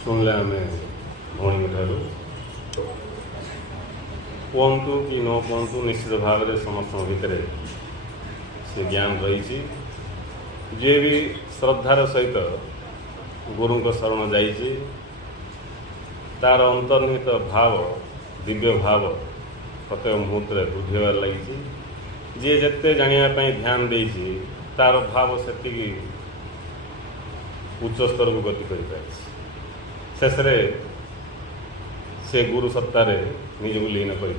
शुणिले आम भौणी ठार कहतु कि न कहतु निश्चित भाव में समस्त भितर से ज्ञान रही जे भी श्रद्धार सहित गुरु शरण जाइए तार अंतर्निहित भाव दिव्य भाव प्रत्येक मुहूर्त वृद्धि होगा लगी जी जिते जानापी ध्यान दे तार भाव से उच्च स्तर को गति कर शेष से गुरु सत्तार निजक लीन कर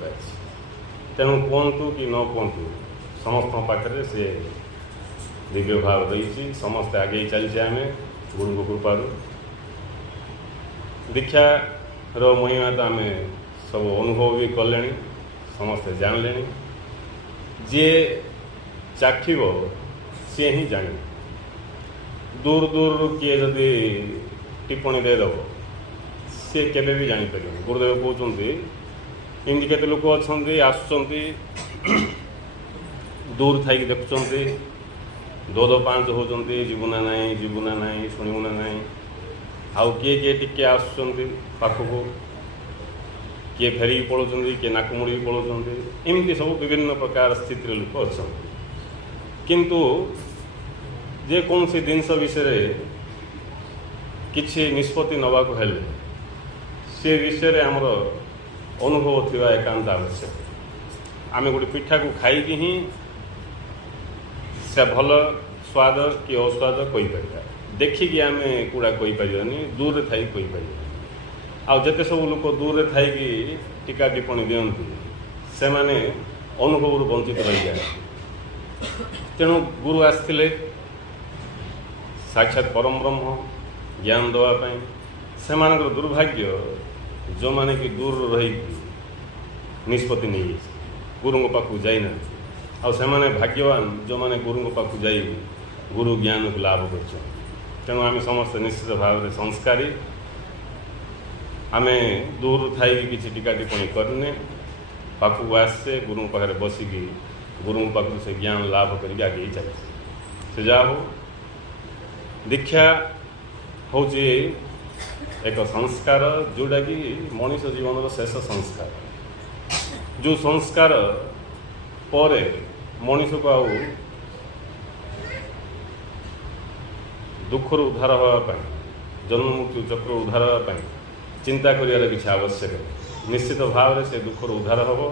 तेणु कहतु कि न कहतु समस्त पाखे से दिव्य भाव रही समस्ते आगे चलचे आम गुरु को कृपारू दीक्षार महिमा तो आम सब अनुभव भी कले समस्ते जानले जी चाखिब सी ही जान दूर दूर किए जदि टिप्पणी देदेव सी केवे भी जापर गुरुदेव कहते एमती केते लोक अच्छा आसुँच दूर थी देखुंत दो दो पाँच होती जीवना नाई जीवना नाई शुणुना नाई आउ किए टिके आसुँच पाखक किए फेरिक पलाउं किए नाकमुड़ी पलाउं एमती सब विभिन्न प्रकार स्थित लोक अच्छा किंतु जेकोसी जिनस विषय किसी निष्पत्ति नवाक हेले से विषय आमर अनुभव थिबा एकांत आवश्यक आम गोटे पिठा को खाई ही से भल स्वाद कि अस्वाद कहीपर देखिकी आम कूड़ा कहीपरानी दूर थी कहीपर आते सब लोक दूर थी टीका टिप्पणी दिखती से माने अनुभव वंचित रही जाए तेणु गुरु आसते साक्षात परम ब्रह्म ज्ञान देवाई से दुर्भाग्य जो माने कि दूर रही निष्पत्ति नहीं गुरु पाखु जाइना आउ से भाग्यवान जो माने गुरु पाखु जाई गुरु ज्ञान को लाभ कर तेणु आम समस्त निश्चित भाव में संस्कारी आम दूर थी किसी टीका टिप्पणी करने पाखक आसे गुरु पाखे बसिकी गुरु पाखु से ज्ञान लाभ करके आगे चलते से जा हो दीक्षा हूँ एक संस्कार जोटा कि मनीष जीवन शेष संस्कार जो संस्कार पर मनीष को आउ दुखर उद्धार होगापी जन्म मृत्यु चक्र उद्धार होगापी चिंता करियार किसी आवश्यक निश्चित भाव में से दुखर उद्धार हम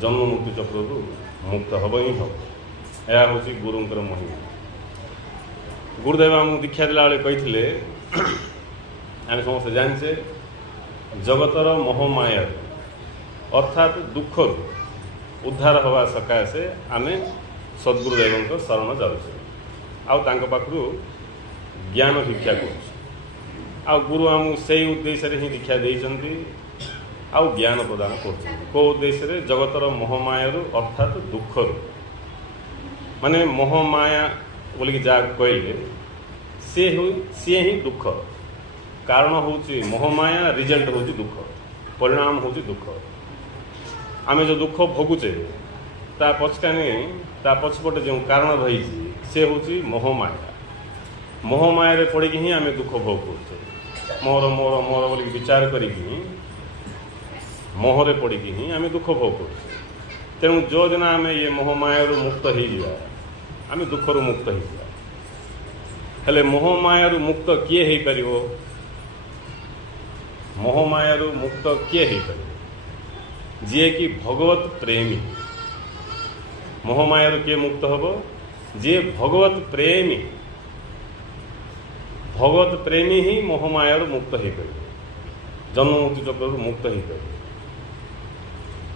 जन्म मृत्यु चक्र मुक्त हम ही हम यह हूँ गुरुंर महिमा गुरुदेव आमको दीक्षा देला कही आम समस्त जाने जगतर मोहमाया अर्थात दुखर उद्धार हवा सकाशे आम सद्गुरुदेव शरण जाऊँ पाखु ज्ञान भिक्षा कर गुरु आमको से उद्देश्य ही दीक्षा देती आउ ज्ञान प्रदान कर उद्देश्य जगतर मोहमाया अर्थात दुखर माने मोहमाया बोलिकी जहाँ कहले सी ही दुख कारण हूँ मोहमाया रिजल्ट हूँ दुख परिणाम हूँ दुख आम जो दुख भोगुचे ता पछकाने ता पछपटे जो कारण रही से हूँ मोहमाया मोहमाया पड़ी ही आम दुख भोग कर मोर मोर मोर बोल विचार करी मोहरे पड़ी ही आम दुख भोग कर तेणु जो दिन आम ये मोहमाया मुक्त हो आम दुखर मुक्त हो हेले मोहमाया मुक्त किए हो पार मोहमाया मुक्त किए हो पार जी कि भगवत प्रेमी मोहमाया किए मुक्त हम जी भगवत प्रेमी ही मोहमाया मुक्त हो पार जन्म मृत्यु चक्र मुक्त हो पार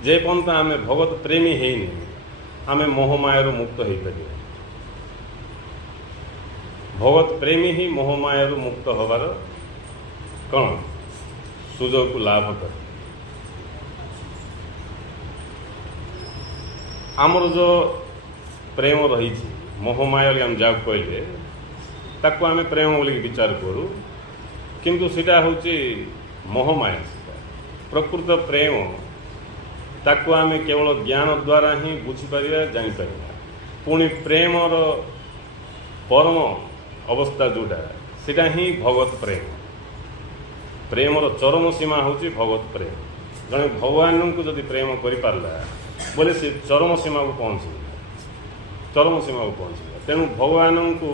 जे पर्यंत आम भगवत प्रेमी है आम मोहमाया मुक्त हो पार भगवत प्रेमी ही मोहमाया मुक्त होवार कौन सुजोग को लाभ कर आमर जो प्रेम रही मोहमाया आम जहाँ कहले ताको आम प्रेम बोल विचार करूँ किंतु सीटा हूँ मोहमाया प्रकृत प्रेम ताको आम केवल ज्ञान द्वारा ही बुझीपर जापर पुणी प्रेमर परम अवस्था जोटा सीटा ही भगवत प्रेम प्रेमर चरम सीमा हूँ भगवत प्रेम। जड़े भगवान को जदि प्रेम करा बोले से चरम सीमा को पहुँच चरम सीमा को पहुँच तेणु भगवान को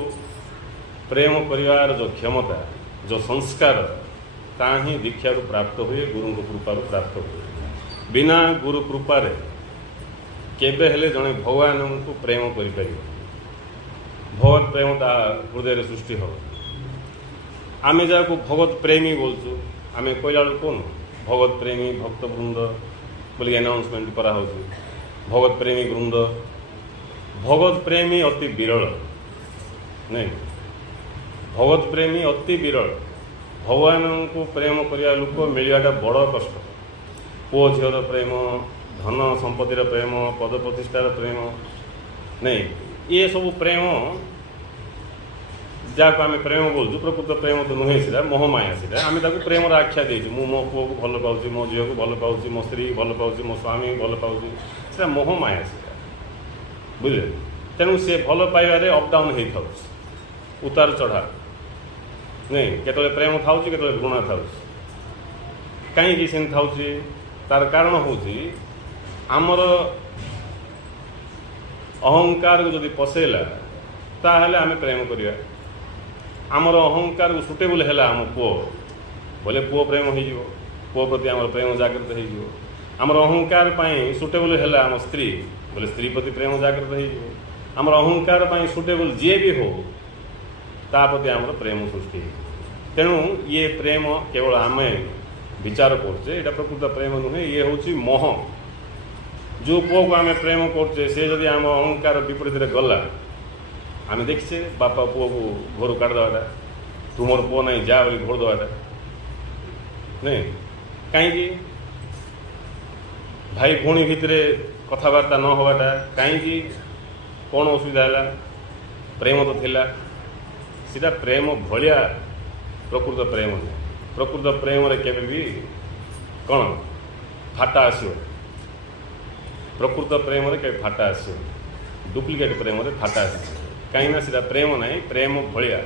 प्रेम करिवार जो क्षमता जो संस्कार ता ही दीक्षा को प्राप्त हुए गुरु कृपा प्राप्त हुए। बिना गुरु कृपा केबे हेले जड़े भगवान को प्रेम कर भगवत प्रेम ता हृदय सृष्टि हो। आमे जाको भगवत प्रेमी बोलचु आमे कहला कौन भगवत प्रेमी भक्त वृंद बोली अनाउंसमेंट करा भगवत प्रेमी वृंद। भगवत प्रेमी अति विरल नहीं, भगवत प्रेमी अति विरल। भगवान को प्रेम करने लोक मिलवाटा बड़ कष्ट। पुओ झीर प्रेम धन संपत्तिर प्रेम पद प्रतिष्ठार प्रेम नहीं, ये सब प्रेम जहाँ आम प्रेम बोलूँ प्रकृत प्रेम तो नुहे सीधा मोहमाया सीधा आम प्रेम आख्या देचु मु मो पुओ को भल पाऊँ मो झील को भल पाऊँ मो स्त्री भल पाऊँ मो स्वामी भल पाऊँ सीधा मोहमाया सीधा बुझे। तेणु सी भल पाइबारे अप डाउन हो उतार चढ़ा नहीं केतले प्रेम थाउच केतले घृणा थाउच कहीं सेम थाउच तार कारण हूँ आमर अहंकार को जदि पसैला ताहले आमे प्रेम करिया। आमर अहंकार को सुटेबल है आम पुओ बोले पुओ प्रेम हो पुओ प्रति आम प्रेम जागृत हो। आमर अहंकार सुटेबल है आम स्त्री बोले स्त्री प्रति प्रेम जागृत हो। आमर अहंकार सुटेबल जी भी हो ता प्रति आमर प्रेम सृष्टि। तेणु ये प्रेम केवल आम विचार करचे यहाँ प्रकृत प्रेम नुहे, ये हूँ मोह। जो पुओ को आम प्रेम करचे से जदि आम अहंकार विपरीत गला आम देखचे बापा पुओ को घर काटिदेटा तुमर पुओ नहीं जा बोली घोड़ देवाटा नहीं कहीं भाई भौणी भितर कथबार्ता न होवाटा कहीं कौन असुविधा है प्रेम तो थिला सीधा प्रेम भलिया प्रकृत प्रेम नहीं। प्रकृत प्रेम रे केबे भी कौन फाटा आसो प्रकृत प्रेम रे के फाटा आसो डुप्लिकेट प्रेम रे फाटा आस कहीं सीधा प्रेम नहीं प्रेम भलिया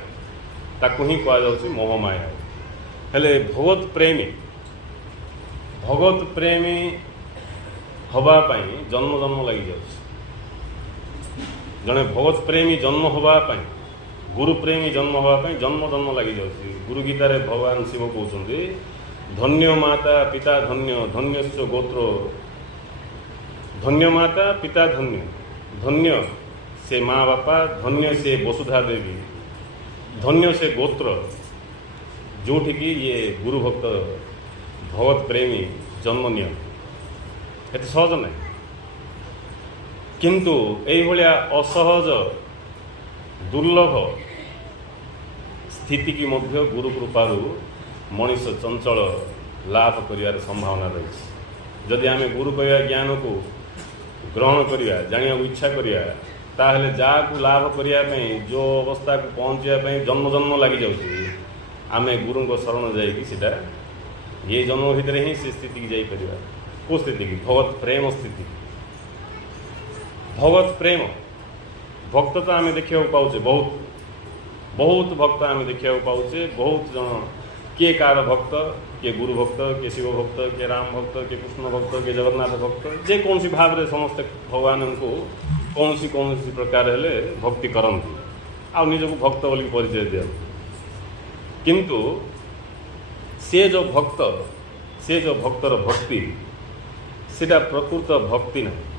ताकू ही कहुच्छी मोहमाया। हेले भगवत प्रेमी हवापाई जन्म जन्म लगी जाऊँ। जड़े भगवत प्रेमी जन्म हवापाई गुरु प्रेमी जन्म हवापाई जन्म जन्म लगी जाऊँ। गुरु गीतार भगवान शिव कहते धन्य माता पिता धन्य धन्य गोत्र धन्य माता पिता धन्य धन्य से माँ बापा धन्य से वसुधा देवी धन्य से गोत्र जोठी की ये गुरु भक्त भगवत प्रेमी जन्म निय एत सहज नहीं। किंतु यही असहज दुर्लभ स्थिति की मध्य गुरु कृपारू मनीष चंचल लाभ करियार संभावना रही। जदि आम गुरु कहवा ज्ञान को ग्रहण करिया जानिया इच्छा करिया ताहले जाकू लाभ करने जो अवस्था को पहुँचापी जन्म जन्म लगी जाऊँगी आम गुरु को शरण जाइए ये जन्म भितर ही से स्थिति की जापर कौ स्थिति की भगवत प्रेम स्थिति। भगवत प्रेम भक्त तो आम देखा पाचे बहुत बहुत भक्त आम देखा पाचे बहुत जन किए कार भक्त किए गुरु भक्त किए शिव भक्त किए राम भक्त किए कृष्ण भक्त किए जगन्नाथ भक्त जेकोसी भाव में समस्ते भगवान को कौन सी प्रकार हेले भक्ति करती आ निज को भक्त बोली परिचय दिखाते। किंतु से जो भक्तर भक्ति सीटा प्रकृत भक्ति नहीं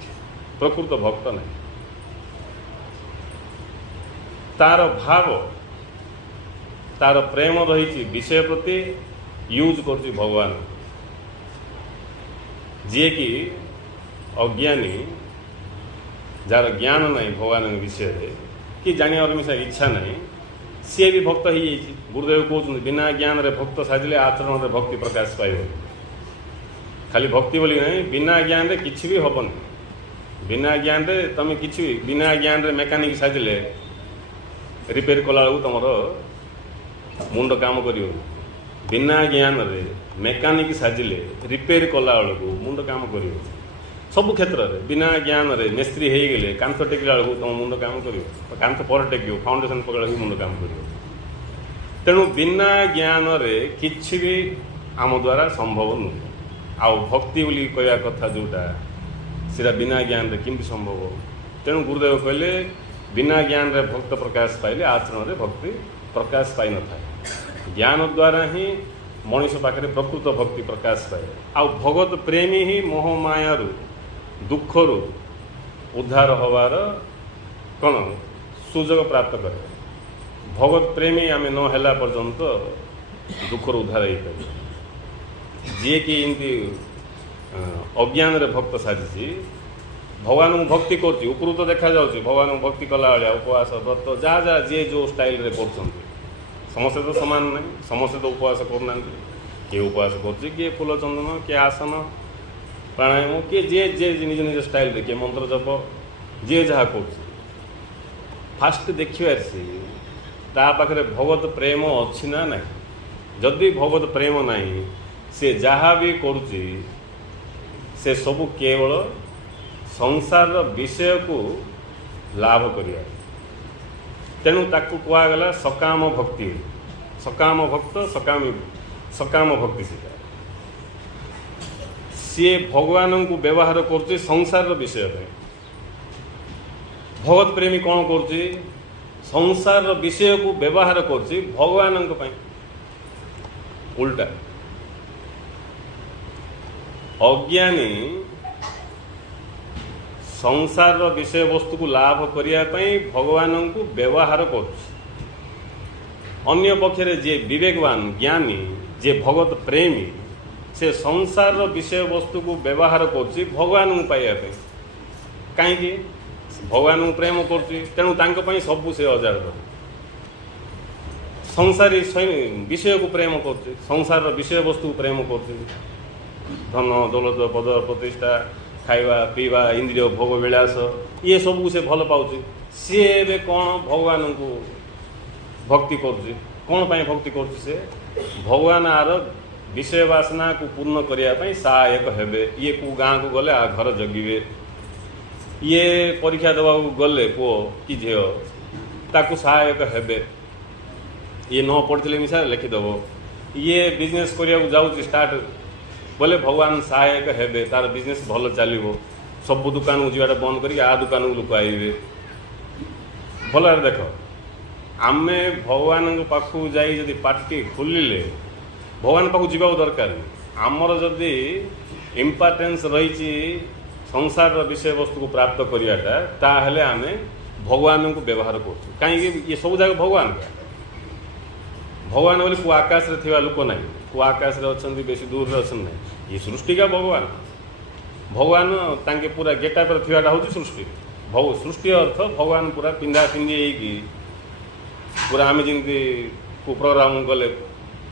प्रकृत भक्त नहीं। तार भाव तार प्रेम रही विषय प्रति यूज कर भगवान जी की अज्ञानी जार ज्ञान नहीं भगवान विषय कि जानिया मिशा इच्छा नहीं सी भी भक्त हो गुरुदेव कहते बिना ज्ञान रे भक्त साजिले आचरण रे भक्ति प्रकाश पाइब। खाली भक्ति बोली नहीं बिना ज्ञान रे किछि भी हबनी। बिना ज्ञान रे तमे किछि बिना ज्ञान रे मेकानिक साजिले रिपेयर कला तुमर मुंड काम करियो। बिना ज्ञान रे मेकानिक साजिले रिपेयर कला मुंड काम करियो। सब क्षेत्र में बिना ज्ञान रे मिस्त्री हो गले कांथ टेकला तुम मुंड काम कर कांथ पर टेक फाउंडेसन पकड़ा मुंड काम कर। तेणु बिना ज्ञान रे किछि भी आम द्वारा संभव नुहे आउ भक्ति बोली कहवा कथा जोटा सीटा बिना ज्ञान रे केमती संभव तेणु गुरुदेव कहले बिना ज्ञान रे भक्त प्रकाश पाइले आचरण रे भक्ति प्रकाश पाई न था ज्ञान द्वारा ही मनीष पाखे प्रकृत भक्ति प्रकाश पाए आउ भगवत प्रेमी ही मोह माया दुखर उद्धार हवार कौन सुजोग प्राप्त करे भगवत प्रेमी आम न होला पर्यंत दुखर उद्धार हो पाए जी कि इमती अज्ञान रे भक्त साजी भगवान को भक्ति कर उपरू तो देखा जाऊँगी भगवान को भक्ति कला भाया उपवास व्रत जहाँ जहाँ जी जो स्टाइल रे कर समस्ते तो सामान नहीं समस्ते तो उपवास करना किए उपवास किए फूल चंदन किए आसन प्राणायाम किए जे जे निज निज स्टाइल रे किए मंत्र जप जी जहाँ कर फास्ट देखिए ता पाखे भगवत प्रेम अच्छी ना ना जदि भगवत प्रेम नहीं से जहाँ भी करुच्ची से सबू केवल संसार विषय को लाभ करिया तेणु ताकू कहगला सकाम भक्ति सकाम भक्त सकाम भक्ति सीटा सी भगवान को व्यवहार कर संसार विषय पे भगवत प्रेमी कौन कर संसार विषय को व्यवहार कर भगवान उल्टा अज्ञानी संसार विषय वस्तु को लाभ करने भगवान को व्यवहार अन्य पक्षरे जे विवेकवान ज्ञानी जे भगवत प्रेमी से संसार विषय वस्तु को व्यवहार कर भगवान को पाइबा कहीं भगवान को प्रेम कर तेणु सबू से अजार कर संसारी विषय को प्रेम कर संसार विषय वस्तु को प्रेम कर धन दौलत पद प्रतिष्ठा खाइबा पीवा इंद्रिय भोग विलास ये सबू से भल पाऊँ सी ए कौन भगवान को भक्ति कर कौन भक्ति कर भगवान आर विषय वासना को पूर्ण करने सहायक हेबे ये को गाँ को गले आ घर जगिवे ये परीक्षा देवा गले पुओ कि झील ताकू सहायक हेबे ये न पढ़ते मिसा लिखिदेव ये बिजनेस करिया जाऊँ स्टार्ट बोले भगवान सहायक हेबे तार बिजनेस भल चलो सब दुकान को जीवाटा बंद करके आ दुकान को लोक आइबे भल देख आम भगवान पाखु जाई पार्टी खोलिले भगवान पाखु जीवा दरकार आमर जदि इम्पोर्टेंस रही संसार विषय वस्तु को प्राप्त कराटा ताहले आम भगवान को व्यवहार कर कहीं ये सब जगह भगवान भगवान बोले को आकाश रे थिवा लोक ना को आकाश रे अच्छा बेसी दूर रे अच्छा ना ये सृष्टि का भगवान भगवान तांके पूरा गेटा पर थिवाटा हूँ सृष्टि सृष्टि अर्थ भगवान पूरा पिंधा पिंधि होगी पूरा आम जमी को प्रोग्राम गले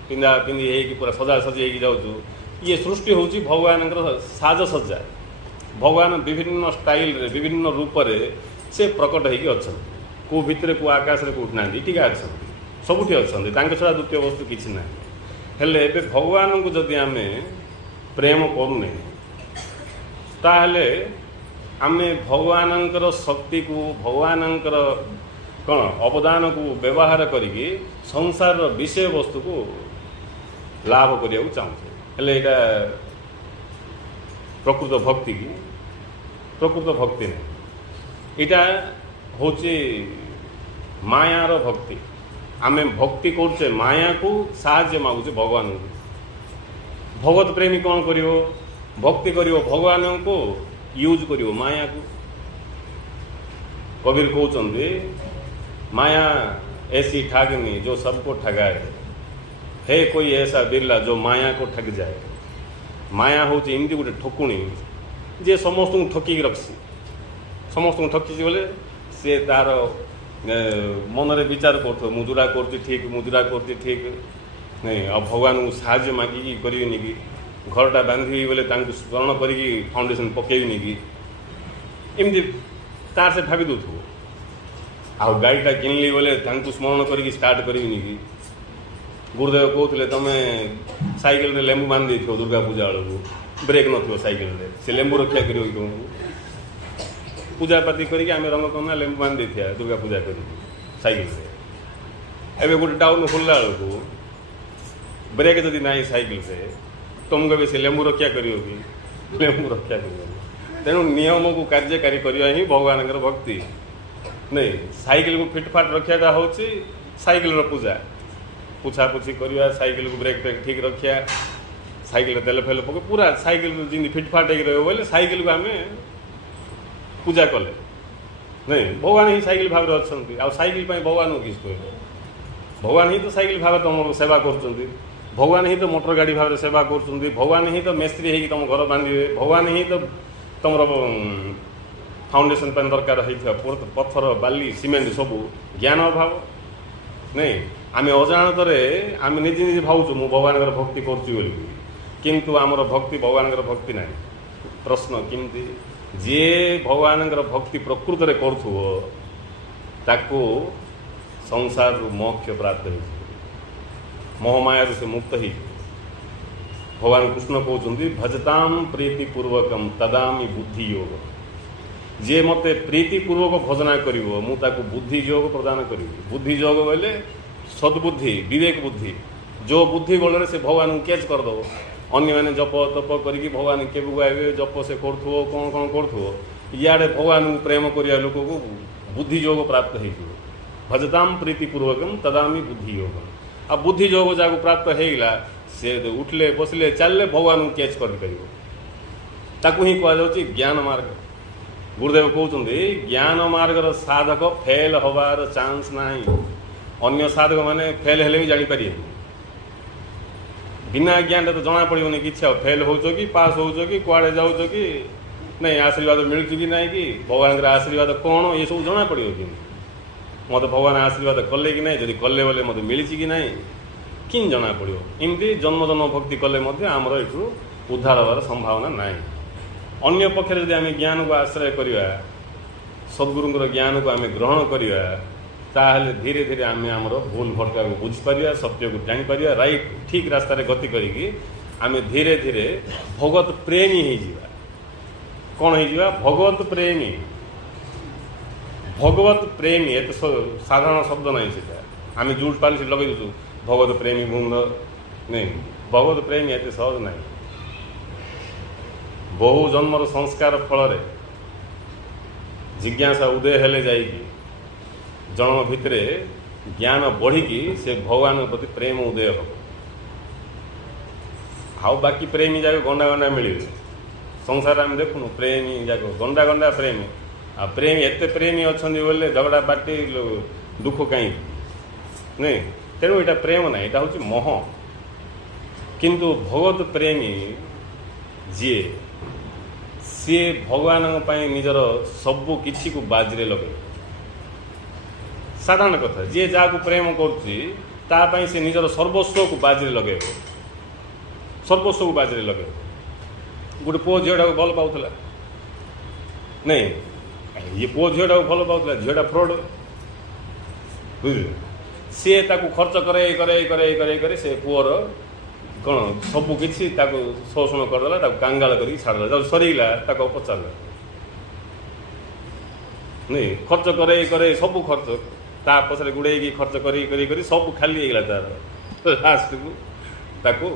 पिंधा पिंधि होगी पूरा सजा सजी हो जाऊँ ये सृष्टि हूँ भगवान साजसज्जा भगवान विभिन्न स्टाइल रे विभिन्न रूप से से प्रकट होगी अच्छा को भितर को आकाश रे कोठी ना ठीक अच्छा सबुठी अच्छा छड़ा द्वितीय वस्तु किसी ना हेले भगवान को जदि आम प्रेम करूने ताहले आम भगवानंकर शक्ति को भगवानंकर कौन अवदान को व्यवहार करिकी संसार विषय वस्तु को लाभ करने चाहूँ हेले एटा प्रकृत भक्ति की प्रकृत भक्ति नहीं इटा होची मायार भक्ति आम भक्ति करचे माया को साहाय्य मागुचे भगवान को भगवत प्रेमी कौन करिवो भक्ति करिवो भगवान को यूज करिवो माया को कबीर कहते माया ऐसी ठगनी जो सबको ठगाए है कोई ऐसा बिरला जो माया को ठग जाए माया हूँ इमती गोटे ठकुणी जे समस्त को ठकिक रखसी समस्त को ठकी बोले सी तार मन रे विचार कर मुजुरा कर ठीक मुजुरा कर ठीक नहीं अब भगवान को साहाय्य मागिकी करेनि कि घरटा बांधि बोले स्मरण करी फाउंडेशन पकेबनी कि एमती तार से भाभी दौथ आ गाड़ीटा किनली बोले स्मरण करी स्टार्ट करेनि कि गुरुदेव कहते तुम साइकेल रे लेंबू बांध दे दुर्गा पूजा बेलू ब्रेक न साइकेल रे से लेंबू रक्षा कर तुमको पूजा पाती करी आम रंग करना लेंबू बांध दे दुर्गा पूजा कर साइकेल रे एवं गोटे टाउन खोलला बेलू ब्रेक जदि ना साइकिल से तुमको भी से लेंबू रक्षा करियो कि लेंबू रक्षा कर तेणु नियम को कार्यकारी करवा ही भगवान भक्ति नहीं साइकिल को फिटफाट रखाटा हूँ साइकिल पूजा पुछापुछी करवा साइकिल को ब्रेक ब्रेक ठीक रखा साइकिल तेल फेल पक पूरा साइकिल जी फिटफाट बोले साइकिल को आम पूजा कले नहीं भगवान ही साइकिल भाव में अच्छा साइकिल भगवान को किस कह भगवान ही तो साइकिल भाव तुम सेवा कर भगवान ही तो मोटर गाड़ी भाव सेवा कर भगवान ही तो मेस्त्री हो तुम घर बांधे भगवान ही तो तुम फाउंडेशन दरकार होता पत्थर बाली सीमेंट सब ज्ञान अभाव नहीं आम अजाणत आम निजे निजे भावुँ मु भगवान भक्ति करुँ किंतु आमर भक्ति भगवान भक्ति ना प्रश्न किमती जी भगवान भक्ति प्रकृत में करू संसार मोक्ष प्राप्त हो मोहमाया से मुक्त ही भगवान कृष्ण कहते भजताम प्रीतिपूर्वकम तदामी बुद्धि योग जे मते प्रीतिपूर्वक भजना करिवो मु ताकू बुद्धि योग प्रदान करी बुद्धि योग बोले सद्बुद्धि विवेक बुद्धि जो बुद्धि बल से भगवान को कैच करदेव अन्य मैंने जप तप करी भगवान के गाइबे जप से करो कौन कौन करो इे भगवान को प्रेम करिया लोक को बुद्धि योग प्राप्त हो भजताम प्रीतिपूर्वकम तदामी बुद्धि योग आ बुद्धि योग जहाँ प्राप्त होगा से उठले बसले चलले भगवान को कैच कर ही कहुच्छी ज्ञान मार्ग गुरुदेव कहते ज्ञान मार्गर साधक फेल हबार चांस ना अन्य साधक मैंने फेल हेले भी जापर बिना ज्ञान तो जना पड़ोनी कि फेल हो कि पास हो कि कुआड़े जाऊँ कि नहीं आशीर्वाद मिलूँ कि ना कि भगवान आशीर्वाद कौन ये सब जना पड़ो कि मत भगवान आशीर्वाद कले कि ना जब कले बोले मत मिली कि ना कि जना पड़ो एमती जन्म जन्म भक्ति कले आमर यू उद्धार हबार संभावना ना अन्य पक्ष जब आम ज्ञान को आश्रय करवा सद्गुरुंर ज्ञान को आम ग्रहण करवा ताहले धीरे धीरे आम आमर भूल भटका को बुझीपर सत्य को जापर राइट ठीक रास्तार गति करी आम धीरे धीरे भगवत प्रेमी हो कौन हो भगवत प्रेमी भगवत प्रेमी एत साधारण शब्द ना से आम जूट पाल से लगे दूँ भगवत प्रेमी भूंद नहीं भगवत प्रेमी एत सहज ना बहु जन्मर संस्कार फल जिज्ञासा उदय हेले जाइए जन्म भितर ज्ञान बढ़ी से भगवान प्रति प्रेम उदय हम आउ बाकी प्रेमी जाक गंडा गंडा मिले संसार आम देखुन प्रेमी जाक गंडा गंडा प्रेमी आ प्रेमी एत प्रेमी अच्छा बोले झगड़ा बाटी दुख कहीं नहीं तेणु यहाँ प्रेम ना यहाँ हूँ मोह किंतु भगवत प्रेमी जी सी भगवान निजर सबू किसी को बाजरे लगे साधारण कथा जी जहाँ प्रेम कर से निजर सर्वस्व को बाजरे लगे सर्वस्व को बाजरे लगे गोटे पुओ झीटा को भल पाला नहीं ये पुओ झीटा को भल पाला झीटा फ्रॉड बुझे सी खर्च करे करे करे करे करे से पुअर कौन सबू किसी शोषण करदेला कांगाल कर छाड़देला जब सरीगला पचार नहीं खर्च करे करे सब खर्च ता पछे गुड़े खर्च करी करी करी सब खाली तार लास्ट को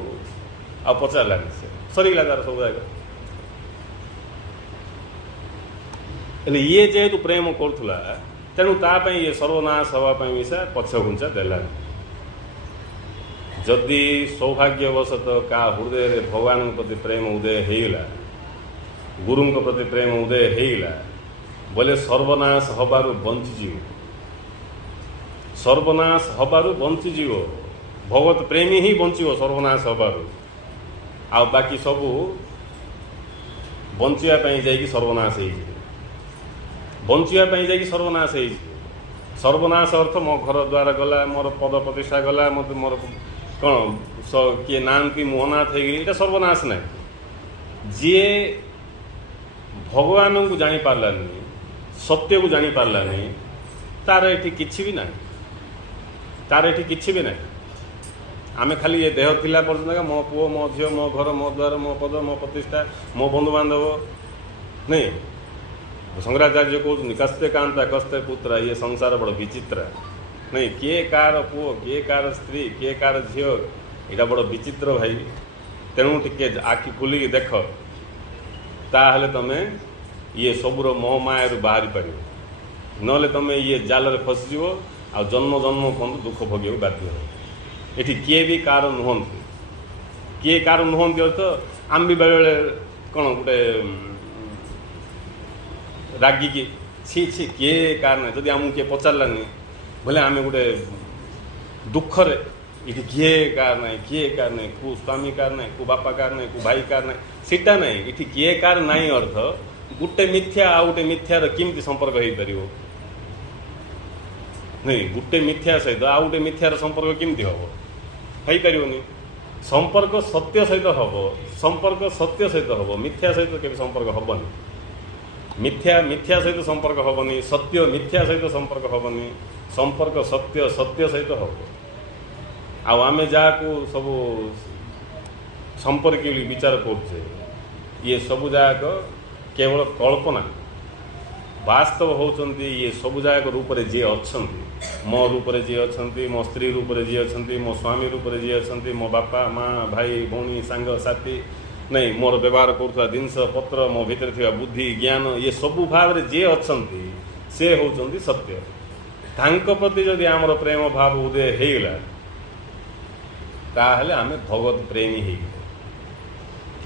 आ पचारानी से सरीगला तार सब जाक ये जेहेतु प्रेम करुला तेणु तापाई ये सर्वनाश हवापाई मिशा पछघुंचा देला जदि सौभाग्यवशत का हृदय रे भगवान प्रति प्रेम उदय होगा गुरु प्रति प्रेम उदय होगा बोले सर्वनाश हबारु बंचीजीव सर्वनाश हबारु बंचीजीव भगवत प्रेमी ही बंचीव सर्वनाश हबारु आ बाकी सबू बंचापी जाकि सर्वनाश बंचापी जाकि सर्वनाश सर्वनाश अर्थ मो घर द्वार गला मोर पद प्रतिष्ठा गला मत मोर कौन किए नाम मोहनाथ हो गई सर्वनाश ना जी भगवान को जानी पार्लानी सत्य को जानी पार्लानी तार ये किसी भी ना तार ये किसी भी ना आम खाली ये देह थिला पर्यटन मो पुओ मो झील मो घर मो द्वार मो पद मो प्रतिष्ठा मो बंधु बांधव नहीं शंकराचार्य कहते कस्ते कांता कस्ते पुत्र ये संसार बड़ विचित्र नहीं किए कार पुओ किए कार स्त्री किए कार झील यहाँ बड़ विचित्र भाई। तेणु टिके आखि खोलिकी देख, ताहले तमें ये सबुर मोह माया बाहरी पार, नले तुम ये जाल फसीज आ जन्म जन्म पर्यंत दुख भोग बाध्य। ये किए भी कार नुहति, किए कार नुहति अर्थ आम भी बेले कौन गोटे रागिकी छि छि किए कार ना, जदि आमको किए पचारानी बोले आम गोटे दुखरे ये किए कार ना, किए कार ना, को स्वामी कार ना, को बापा कार ना, को भाई कार ना, सीटा ना ये किए कार ना अर्थ गोटे मिथ्या आ गोटे मिथ्यार केमती संपर्क हो पार नहीं, गोटे मिथ्या सहित आ गोटे मिथ्यार संपर्क केमती हम हो पारनी। संपर्क सत्य सहित हम, संपर्क सत्य सहित हम, मिथ्या सहित के संपर्क हेनी। मिथ्या मिथ्या सहित संपर्क हेनी, सत्य मिथ्या सहित संपर्क हेनी, संपर्क सत्य सत्य सहित हम। आम जहाँ सब संपर्क विचार करुचे ये सब जाक केवल कल्पना, वास्तव होचंती ये सब जाक रूप में जी अच्छा, मो रूप में जी अच्छा, मो स्त्री रूप में जी अच्छा, मो स्वामी रूप में जी अच्छा, मो बापा माँ भाई भौणी सांग साथी नहीं मोर व्यवहार करुवा जिनस पत्र मो भितर थिबा बुद्धि ज्ञान ये सबु भाव में जे अच्छा से होचंती सत्य। तांको प्रति जदि आमर प्रेम भाव उदय होगला ताहले आमे भगवत प्रेमी हो गए।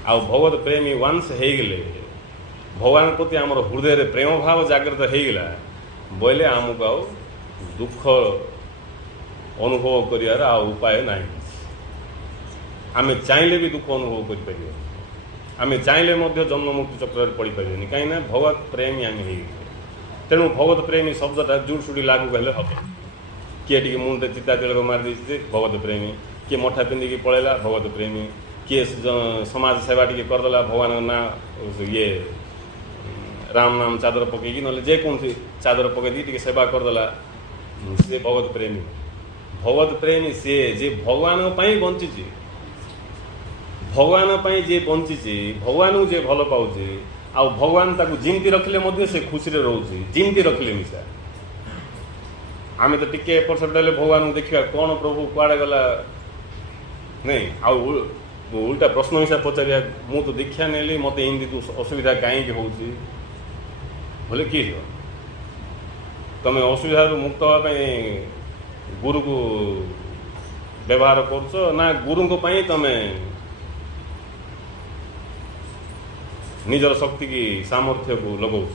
आ भगवत प्रेमी वंश हो गले भगवान प्रति आमर हृदय रे प्रेम भाव जागृत होगला बोले आमको आ दुख अनुभव कर उपाय ना। आमे चाहले भी दुख अनुभव कर आमे चाहले जन्म मुक्ति चक्र पड़ पारे कहीं भगवत प्रेमी आम हो। तेणु भगवत प्रेमी शब्दटा जुड़सुड़ी लागू कले हम। किए टी मुंडे चिता तिलक मारिदे भगवत प्रेमी, किए मठा पिंधिकी पलैला भगवत प्रेमी, किए समाज सेवा टी करदेला भगवान ना ये राम नाम चादर पकईकी ना जेकोसी चादर पकई टी सेवा करदेला सी भगवत प्रेमी। भगवत प्रेमी सी जे भगवान बंची, भगवान जे बंची, भगवान को जे भल पाऊे आ भगवान ताकू जिमती रखिले से खुशी रोचे, जिमती रखिले मिशा। आम तो टिके एपट सेपट हेल्ले भगवान को देखा कौन प्रभु कुआड़े गला नहीं आ उल्टा प्रश्न मिशा पचारिया मु तो दीक्षा नेली मत एमती तू असुविधा कहीं हो बोले किए तुम असुविधा मुक्त हाँपाई गुरु को व्यवहार करछ ना गुरु को पाई तमें निजर शक्ति की सामर्थ्य को लगाउछ।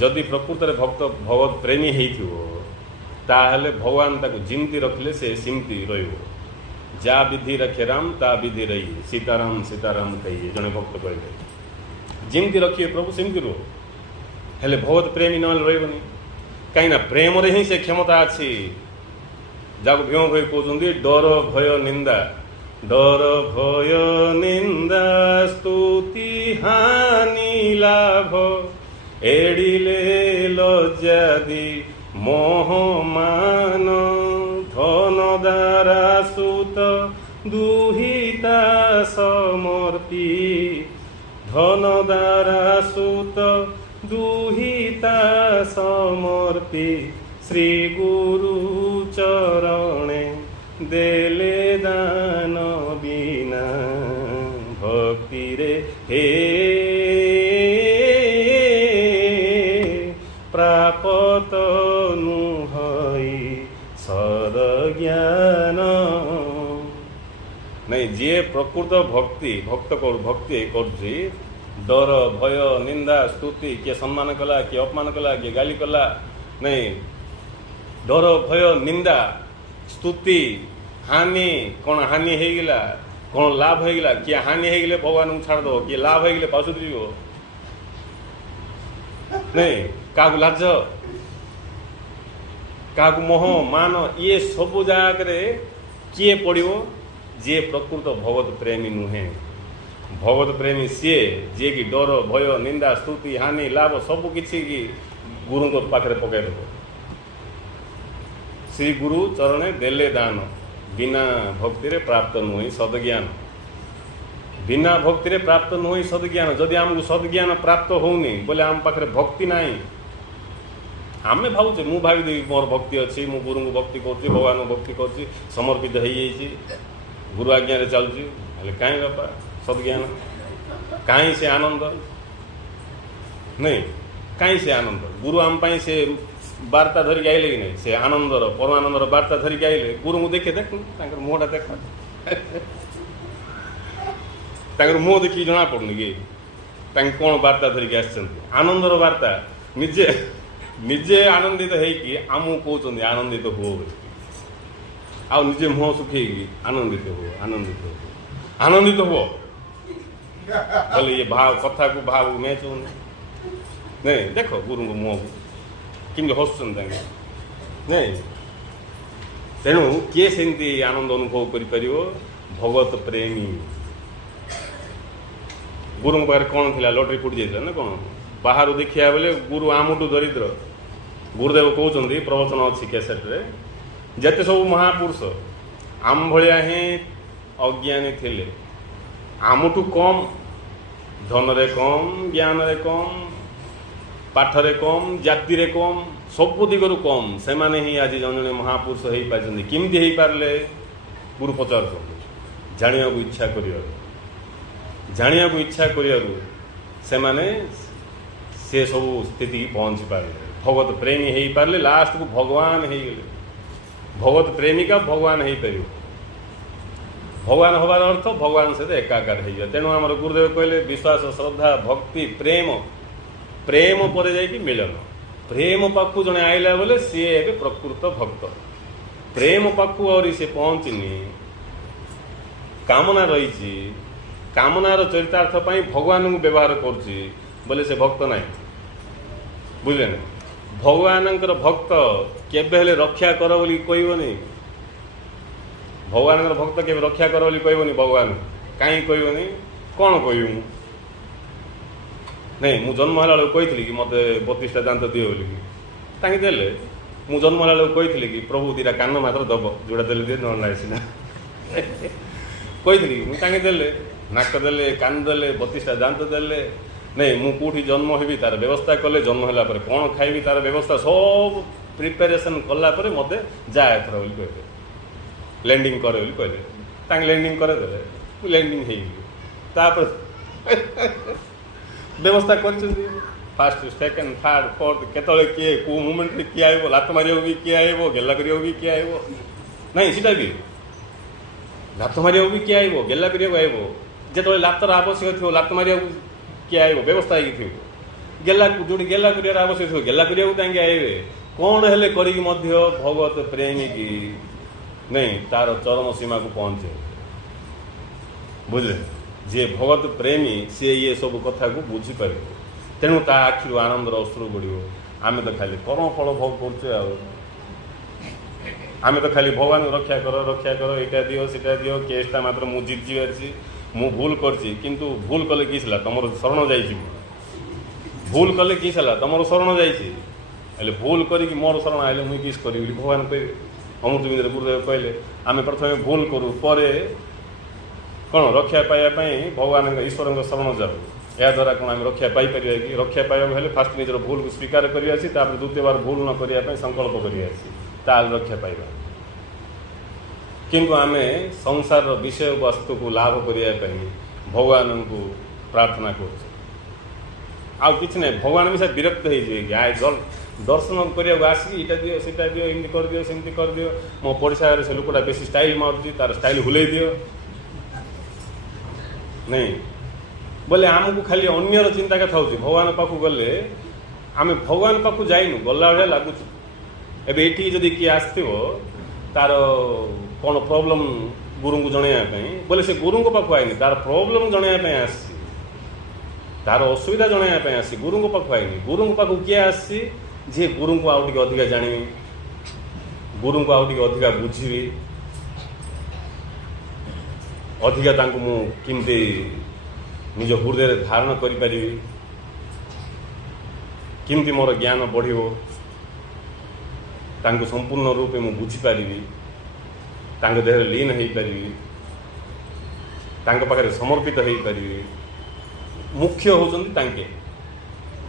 जदि प्रकृत में भक्त भगवत प्रेमी होताहले भगवान ताको जिमती रखिले से सिमती रहिबो। जा विधि रखे राम ता विधि रही, सीताराम सीताराम कहिए जड़े भक्त कहले। जिमती रखिए प्रभु सिमती रो, हेले भगवत प्रेमी न रही कहीं प्रेम रे ही से क्षमता अच्छी। जाको भीम भाई कहते डर भय निंदा, डर भय निंदा स्तुति हानि लाभ, एडिले लज्जादि मोह मान, धन द्वारा सुत दुहिता समर्पी, धन द्वारा सुत दुहिता समर्पी, श्री गुरु चरणे देले दान बिना भक्ति रे हे प्राप्त नुहई सद ज्ञान। नहीं जे प्रकृत भक्ति भक्त भक्ति करुची डर भय निंदा स्तुति किए सम्मान कला किए अपमान कला किए गाली कला नहीं डर भय निंदा स्तुति हानि कौन हानि होगला कौन लाभ होगला किए हानि होगले भगवान को छाड़ दो किए लाभ होगले पाशु जीव नहीं क्या लाज क्या मोह मान ये सब जगह किए पड़ो जे प्रकृत भगवत प्रेमी नुहे। भगवत प्रेमी सी जे कि डर भय निंदा स्तुति हानि लाभ सब किसी की गुरु को पाखे पकईदेव। श्री गुरु चरणे देले दान, बिना भक्ति रे प्राप्त नुह सदज्ञान, बिना भक्ति रे प्राप्त नुह सदज्ञान। जदि आमको सदज्ञान प्राप्त होनी बोले आम पाखे भक्ति ना आमे भावुचे मु भावी मोर भक्ति अच्छी मु गुरु को भक्ति कर भगवान को भक्ति कर समर्पित हो गुरु आज्ञा चलुची कहीं बापा सद्ज्ञान कहीं से आनंद नहीं कहीं से आनंद गुरु आम से वार्ता धरिक आइले कि नहीं से आनंदर परमानंदर वार्ता धरिक आइले गुरु को देखे देख मुहटा देख मुह देखिए जना पड़ुनि कि कौन वार्ता धरिक आनंदर वार्ता निजे निजे आनंदित होगी आमको कहते आनंदित हो आ निजे मुह सुखे आनंदित हो आनंदित हो आनंदित हो बोले ये भाव कथा को भाव मैच हो नहीं देख गुरु को मुह किमी हसुन नहीं तेणु किए सेमती आनंद अनुभव कर भगवत प्रेमी गुरु पाखे कौन थी लटरी फुटी जाता ना कौन बाहर देखा बेले गुरु आमठू दरिद्र गुरुदेव कहते प्रवचन अच्छी कैसेट्रे जिते सब महापुरुष आम भाया ही अज्ञानी थिले आमठू कम धन रे कम ज्ञान रे कम पाठरे कम जाति रे कम सब दिगरु कम से माने ही आज जन जन महापुरुष हो पार्टी किमती हो पारे गुरु पचार जाना को इच्छा जाना को इच्छा करू से माने से सब स्थिति पहुँची पारे भगवत प्रेमी हो पारे लास्ट को भगवान हो गले भगवत प्रेमिका भगवान हो पार भगवान हबार अर्थ भगवान सहित एकाकार हो तेणु आम गुरुदेव कहले विश्वास श्रद्धा भक्ति प्रेम प्रेम पर जाइए मिलन प्रेम पाखु जड़े आइला बोले सी है प्रकृत भक्त प्रेम पाखु और सी पहुँचनी कामना रही कामनार चरितार्थ भगवान को व्यवहार करुच्ची बोले से भक्त ना बुझे ना भगवान भक्त केबे हेले रक्षा कर बोली कहबनी भगवान भक्त के रक्षा कर बोली कहबनी भगवान कहीं कहबनी कौन कहूँ नहीं मु जन्म है कही कि मत 32टा दांत दिए बोली देले मु जन्म है कही कि प्रभु दीटा कान मात्र दब जोड़ा देले दिए ना सीना कही मुझे देले नाक देले कान देले 32टा दांत देले नहीं मु कौटी जन्म हेबी तार व्यवस्था कले जन्म है कौन खाइबी तार व्यवस्था सब प्रिपेरेसन कला मत जा एथर बोली कहले लैंडिंग करे बोली कहले लैंडिंग करदेले लैंडिंग हो व्यवस्था कर फास्ट सेकेंड थर्ड फोर्थ केतले किए को मोमेंट किए आइब लात मारिया भी किए आइब गेला करिया भी किए आइब नहीं सीटा भी लात मारिया भी किए आइब गेला करिया आइब जो लातर आवश्यक थो लात मारिया किए आइब व्यवस्था थी गेला जो गेला करिया आवश्यक थो गेला करिया कहीं आइबे कौन हेले करी भगवत प्रेमी की नहीं तार चरम सीमा को पहुँचे बुझे जे भगवत प्रेमी सी ये सब कथा को बुझीपार तेणु ता आखिर आनंदर अश्रु बढ़ो आम तो खाली कर्म फल भोग कर आम तो खाली भगवान रक्षा कर यहाँ दियो सीटा दियो केसटा मात्र मु जीति पारी मु भूल किंतु भूल कले कि तुम शरण जा भूल कले कि तुम शरण जा भूल करी मोर शरण आए मुझे किस करी भगवान कहे अमृत विंद्र गुरुदेव कहले आम प्रथम भूल करूँ कौन रक्षा पाइबा भगवान ईश्वर शरण जाऊ या द्वारा कौन आम रक्षा पाई कि रक्षा पाइबा फास्ट निजर भूल को स्वीकार करवा द्वितीय बार भूल न करने संकल्प करवा रक्षा पाइबा किंतु आम संसार विषय वस्तु को लाभ करने भगवान को प्रार्थना कर किसी ना भगवान भी विरक्त हो दर्शन करने आसिक इटा दियो सीटा दियो एमती कर दियो सेमती कर दियो मो पड़ोसा से लोकटा बेसी स्टाइल मारुची तार स्टाइल हुले दियो नहीं बोले आमको खाली अन्यर चिंता क्या था भगवान पाखु गले आम भगवान पाखु जाइनु गला भाया लगुच एबे एठी जदि किए आसथिबो तार कौन प्रॉब्लम गुरु को जनवाई बोले से गुरु पाखु आईनी तार प्रॉब्लम जनवाई आसी तार असुविधा जनवाई आसी गुरु पाखु आईनी गुरु पाखु किए आसी जे गुरु को आउ अधिका जानी गुरु को आउ अधिका बुझी अधिका तांको मु किमती निज हृदय धारण करि किमती मोर ज्ञान बढ़िबो तांको संपूर्ण रूपे मु बुझीपारि तांको देह लीन हो पारि तांको पाखरे समर्पित हो पारि मुख्य होचंती तांके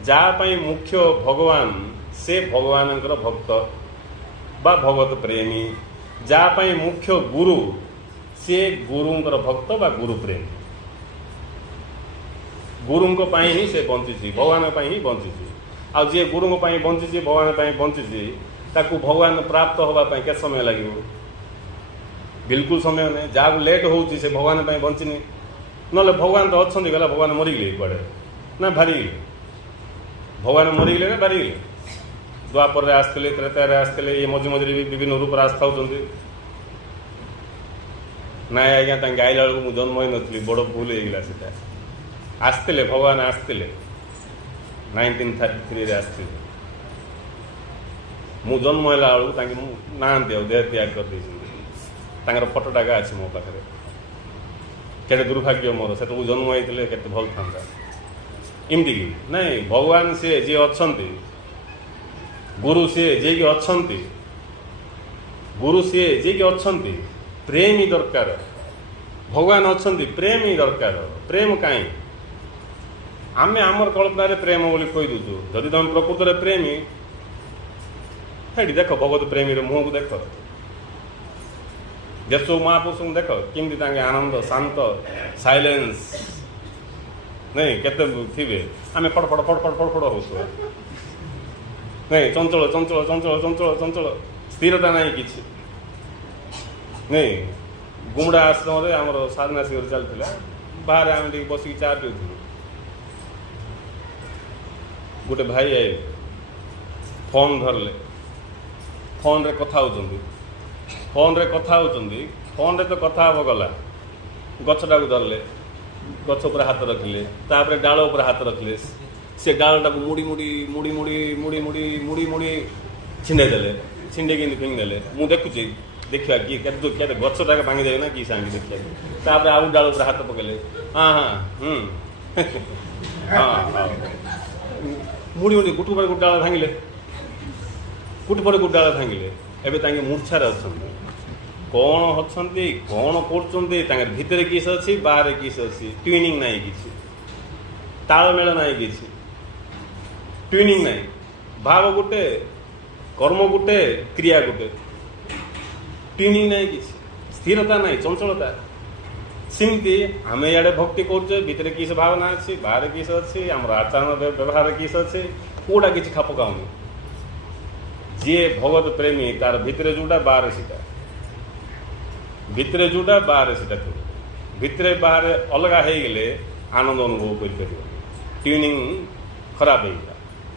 जापाई मुख्य भगवान से भगवानଙ୍କର भक्त बा भगवत प्रेमी जापाई मुख्य गुरु से गुरुंकर भक्त बा गुरु प्रेमी गुरुंको पाई ही से बंची भगवान पाई ही बंची आ जी गुरुंको पाई बंची भगवान पाई बंची ताकू भगवान प्राप्त होगा पाई के समय लगे बिल्कुल समय नहीं जहाँ लेट होची से भगवान पाई बंचनी ना भगवान तो अच्छा गला भगवान मरीगले कड़े ना भारी भगवान मरीगले ना भारी द्वापर आसते त्रेतार आसते ये मझे मझे भी विभिन्न रूप आस्था ना आज्ञा आईला बेलू मुझे जन्म ही नी बड़ भूल होगा सीटा आसते भगवान आसते 1933 आसते मु जन्म है बेलू नहांती देह त्याग कर फटोटा अच्छी मो पाखे केटे दुर्भाग्य मोर से जन्म होते के भल था इमती कि नहीं भगवान सी जी अच्छा गुरु सी जे कि अच्छा गुरु सी जे कि अच्छा प्रेम ही दरकार भगवान अच्छा प्रेम ही दरकार प्रेम कहीं आम आमर कल्पना प्रेम बोली कही दूचु जदि तुम प्रकृत में प्रेमी है देख भगवत प्रेमी मुह को देख देशो महापुरुष को देख केमती आनंद शांत साइलेंस नहीं केते थे आम फड़फड़ फड़फड़ फड़फड़ हो नहीं चंचल चंचल चंचल चंचल चंचल स्थिरता नहीं कि नहीं गुमड़ा आश्रम आमर साधना शिविर चलता बाहर आम बसिक चा पीऊ गोटे भाई आए फोन धरले फोन रे कथा होचंदी फोन रे कथा होचंदी फोन रे तो कथा हम गला गछटा को धरले गछ ऊपर हाथ रखिले तापर डाल ऊपर हाथ रखिले से डालटा को मुड़ी मुड़ी मुड़ी मुड़ी मुड़ी मुड़ी मुड़ी मुड़ी छिंडे देले छिंडे कि फिंग देले मु देखुची देखा कि क्या गछटा के भांगी जाए ना कि सांगे देखिया तापर आउ डाल ऊपर हाथ पकेले हाँ हाँ हाँ मुड़ी मुड़ी गुटु पर गुट डाल भांगिले गुट पर गुट डाल भांगिले एबे तांगे मूर्छार अछंती कौन अच्छी कौन कर भितर किस अच्छी बाहर किस अच्छी ट्यूनिंग नहीं किसी तालमेल नहीं किसी ट्यूनिंग नहीं भाव गोटे कर्म गोटे क्रिया गोटे ट्यूनिंग नहीं किसी स्थिरता नहीं चंचलता सिमती आम इे भक्ति करे भितर किस भावना अच्छी बाहर किस अच्छी आम आचरण व्यवहार किस अच्छे कौटा कि खाप खाऊनी जी भगवत प्रेमी तार भितर जोटा बाहर सीटा भितर जोटा बाहर सीटा थे भितर बाहर अलग हो गले आनंद अनुभव कर ट्यूनिंग खराब होगा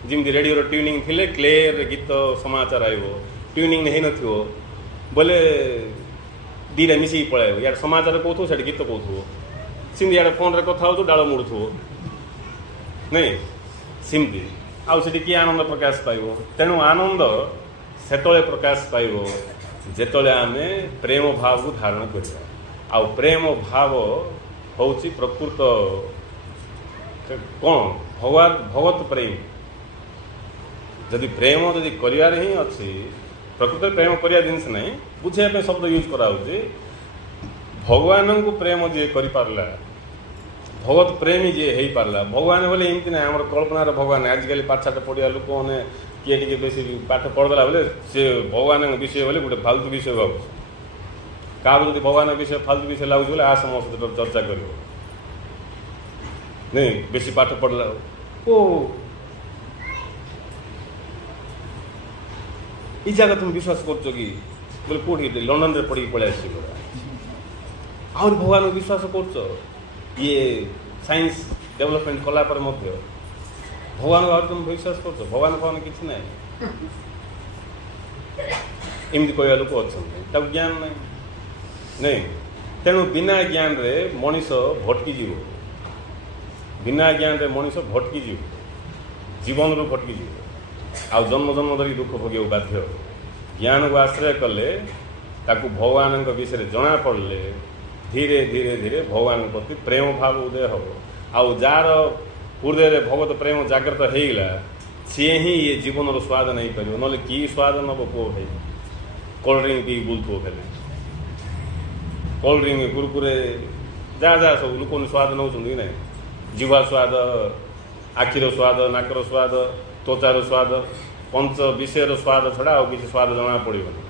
जमी रेडियो ट्यूनिंग थी क्लियर गीत समाचार आयो ट्यूनिंग नहीं नथिबो बोले दीटा मिसिक पलैब यार समाचार कहू से गीत कहू सिमती यार फोन रे कथा हो डाल मुड़ू नहीं सिमती आउ से किए आनंद प्रकाश पाइब तेणु आनंद सेतले प्रकाश पाइब जेतले आमे प्रेम भाव को धारण करवा आउ प्रेम भाव होची प्रकृत कौन भगवान भगवत प्रेम जदि प्रेम जदि करियार ही अच्छी प्रकृत प्रेम करिया जिनस नहीं बुझे शब्द यूज कराऊँगी भगवान को प्रेम जी कर पारला भगवत प्रेमी जी हो पारला भगवान बोले एमती ना आम कल्पनार भगवान आजिकल पाठशाठ पढ़िया लोक मैंने किए टी बेस पाठ पढ़देला बोले सी भगवान विषय बोले गोटे फालतू विषय भाव क्या भगवान विषय फालतू विषय लगुच बोले आ समस्त चर्चा कर नहीं बेसी पाठ पढ़ला ओ ई जगह तुम विश्वास कर बोले कौटी लंडन में पढ़ी पलि आस आहरी भगवान विश्वास कर ये साइंस डेवलपमेंट कलापर भगवान आहुरी तुम विश्वास कर भगवान भगवान किसी ना एमती कह लोक अच्छा ज्ञान नहीं तेणु बिना ज्ञान रे मनीष भटकी जीव बिना ज्ञान रे मनीष भटकी जीव जीवन रू भटकी जीव आ जन्म जन्म धरी दुख भोग बाध्य ज्ञान को आश्रय कले ताकू भगवान विषय जना पड़े धीरे धीरे धीरे भगवान प्रति प्रेम भाव उदय हम आउ जार हृदय रे भगवत प्रेम जागृत होगा सी ही ये जीवन स्वाद नहीं पार ना कि स्वाद नब पुओ भाई कोल्ड ड्रिंक पी बुलथो खाली कोल्ड ड्रिंक कुरकुरे जहाँ जहाँ सब लोक स्वाद नौ ना जीवा स्वाद आखिर स्वाद नाकर स्वाद त्वचार स्वाद पंच विषयर स्वाद छड़ा और किसी स्वाद जना पड़ोनी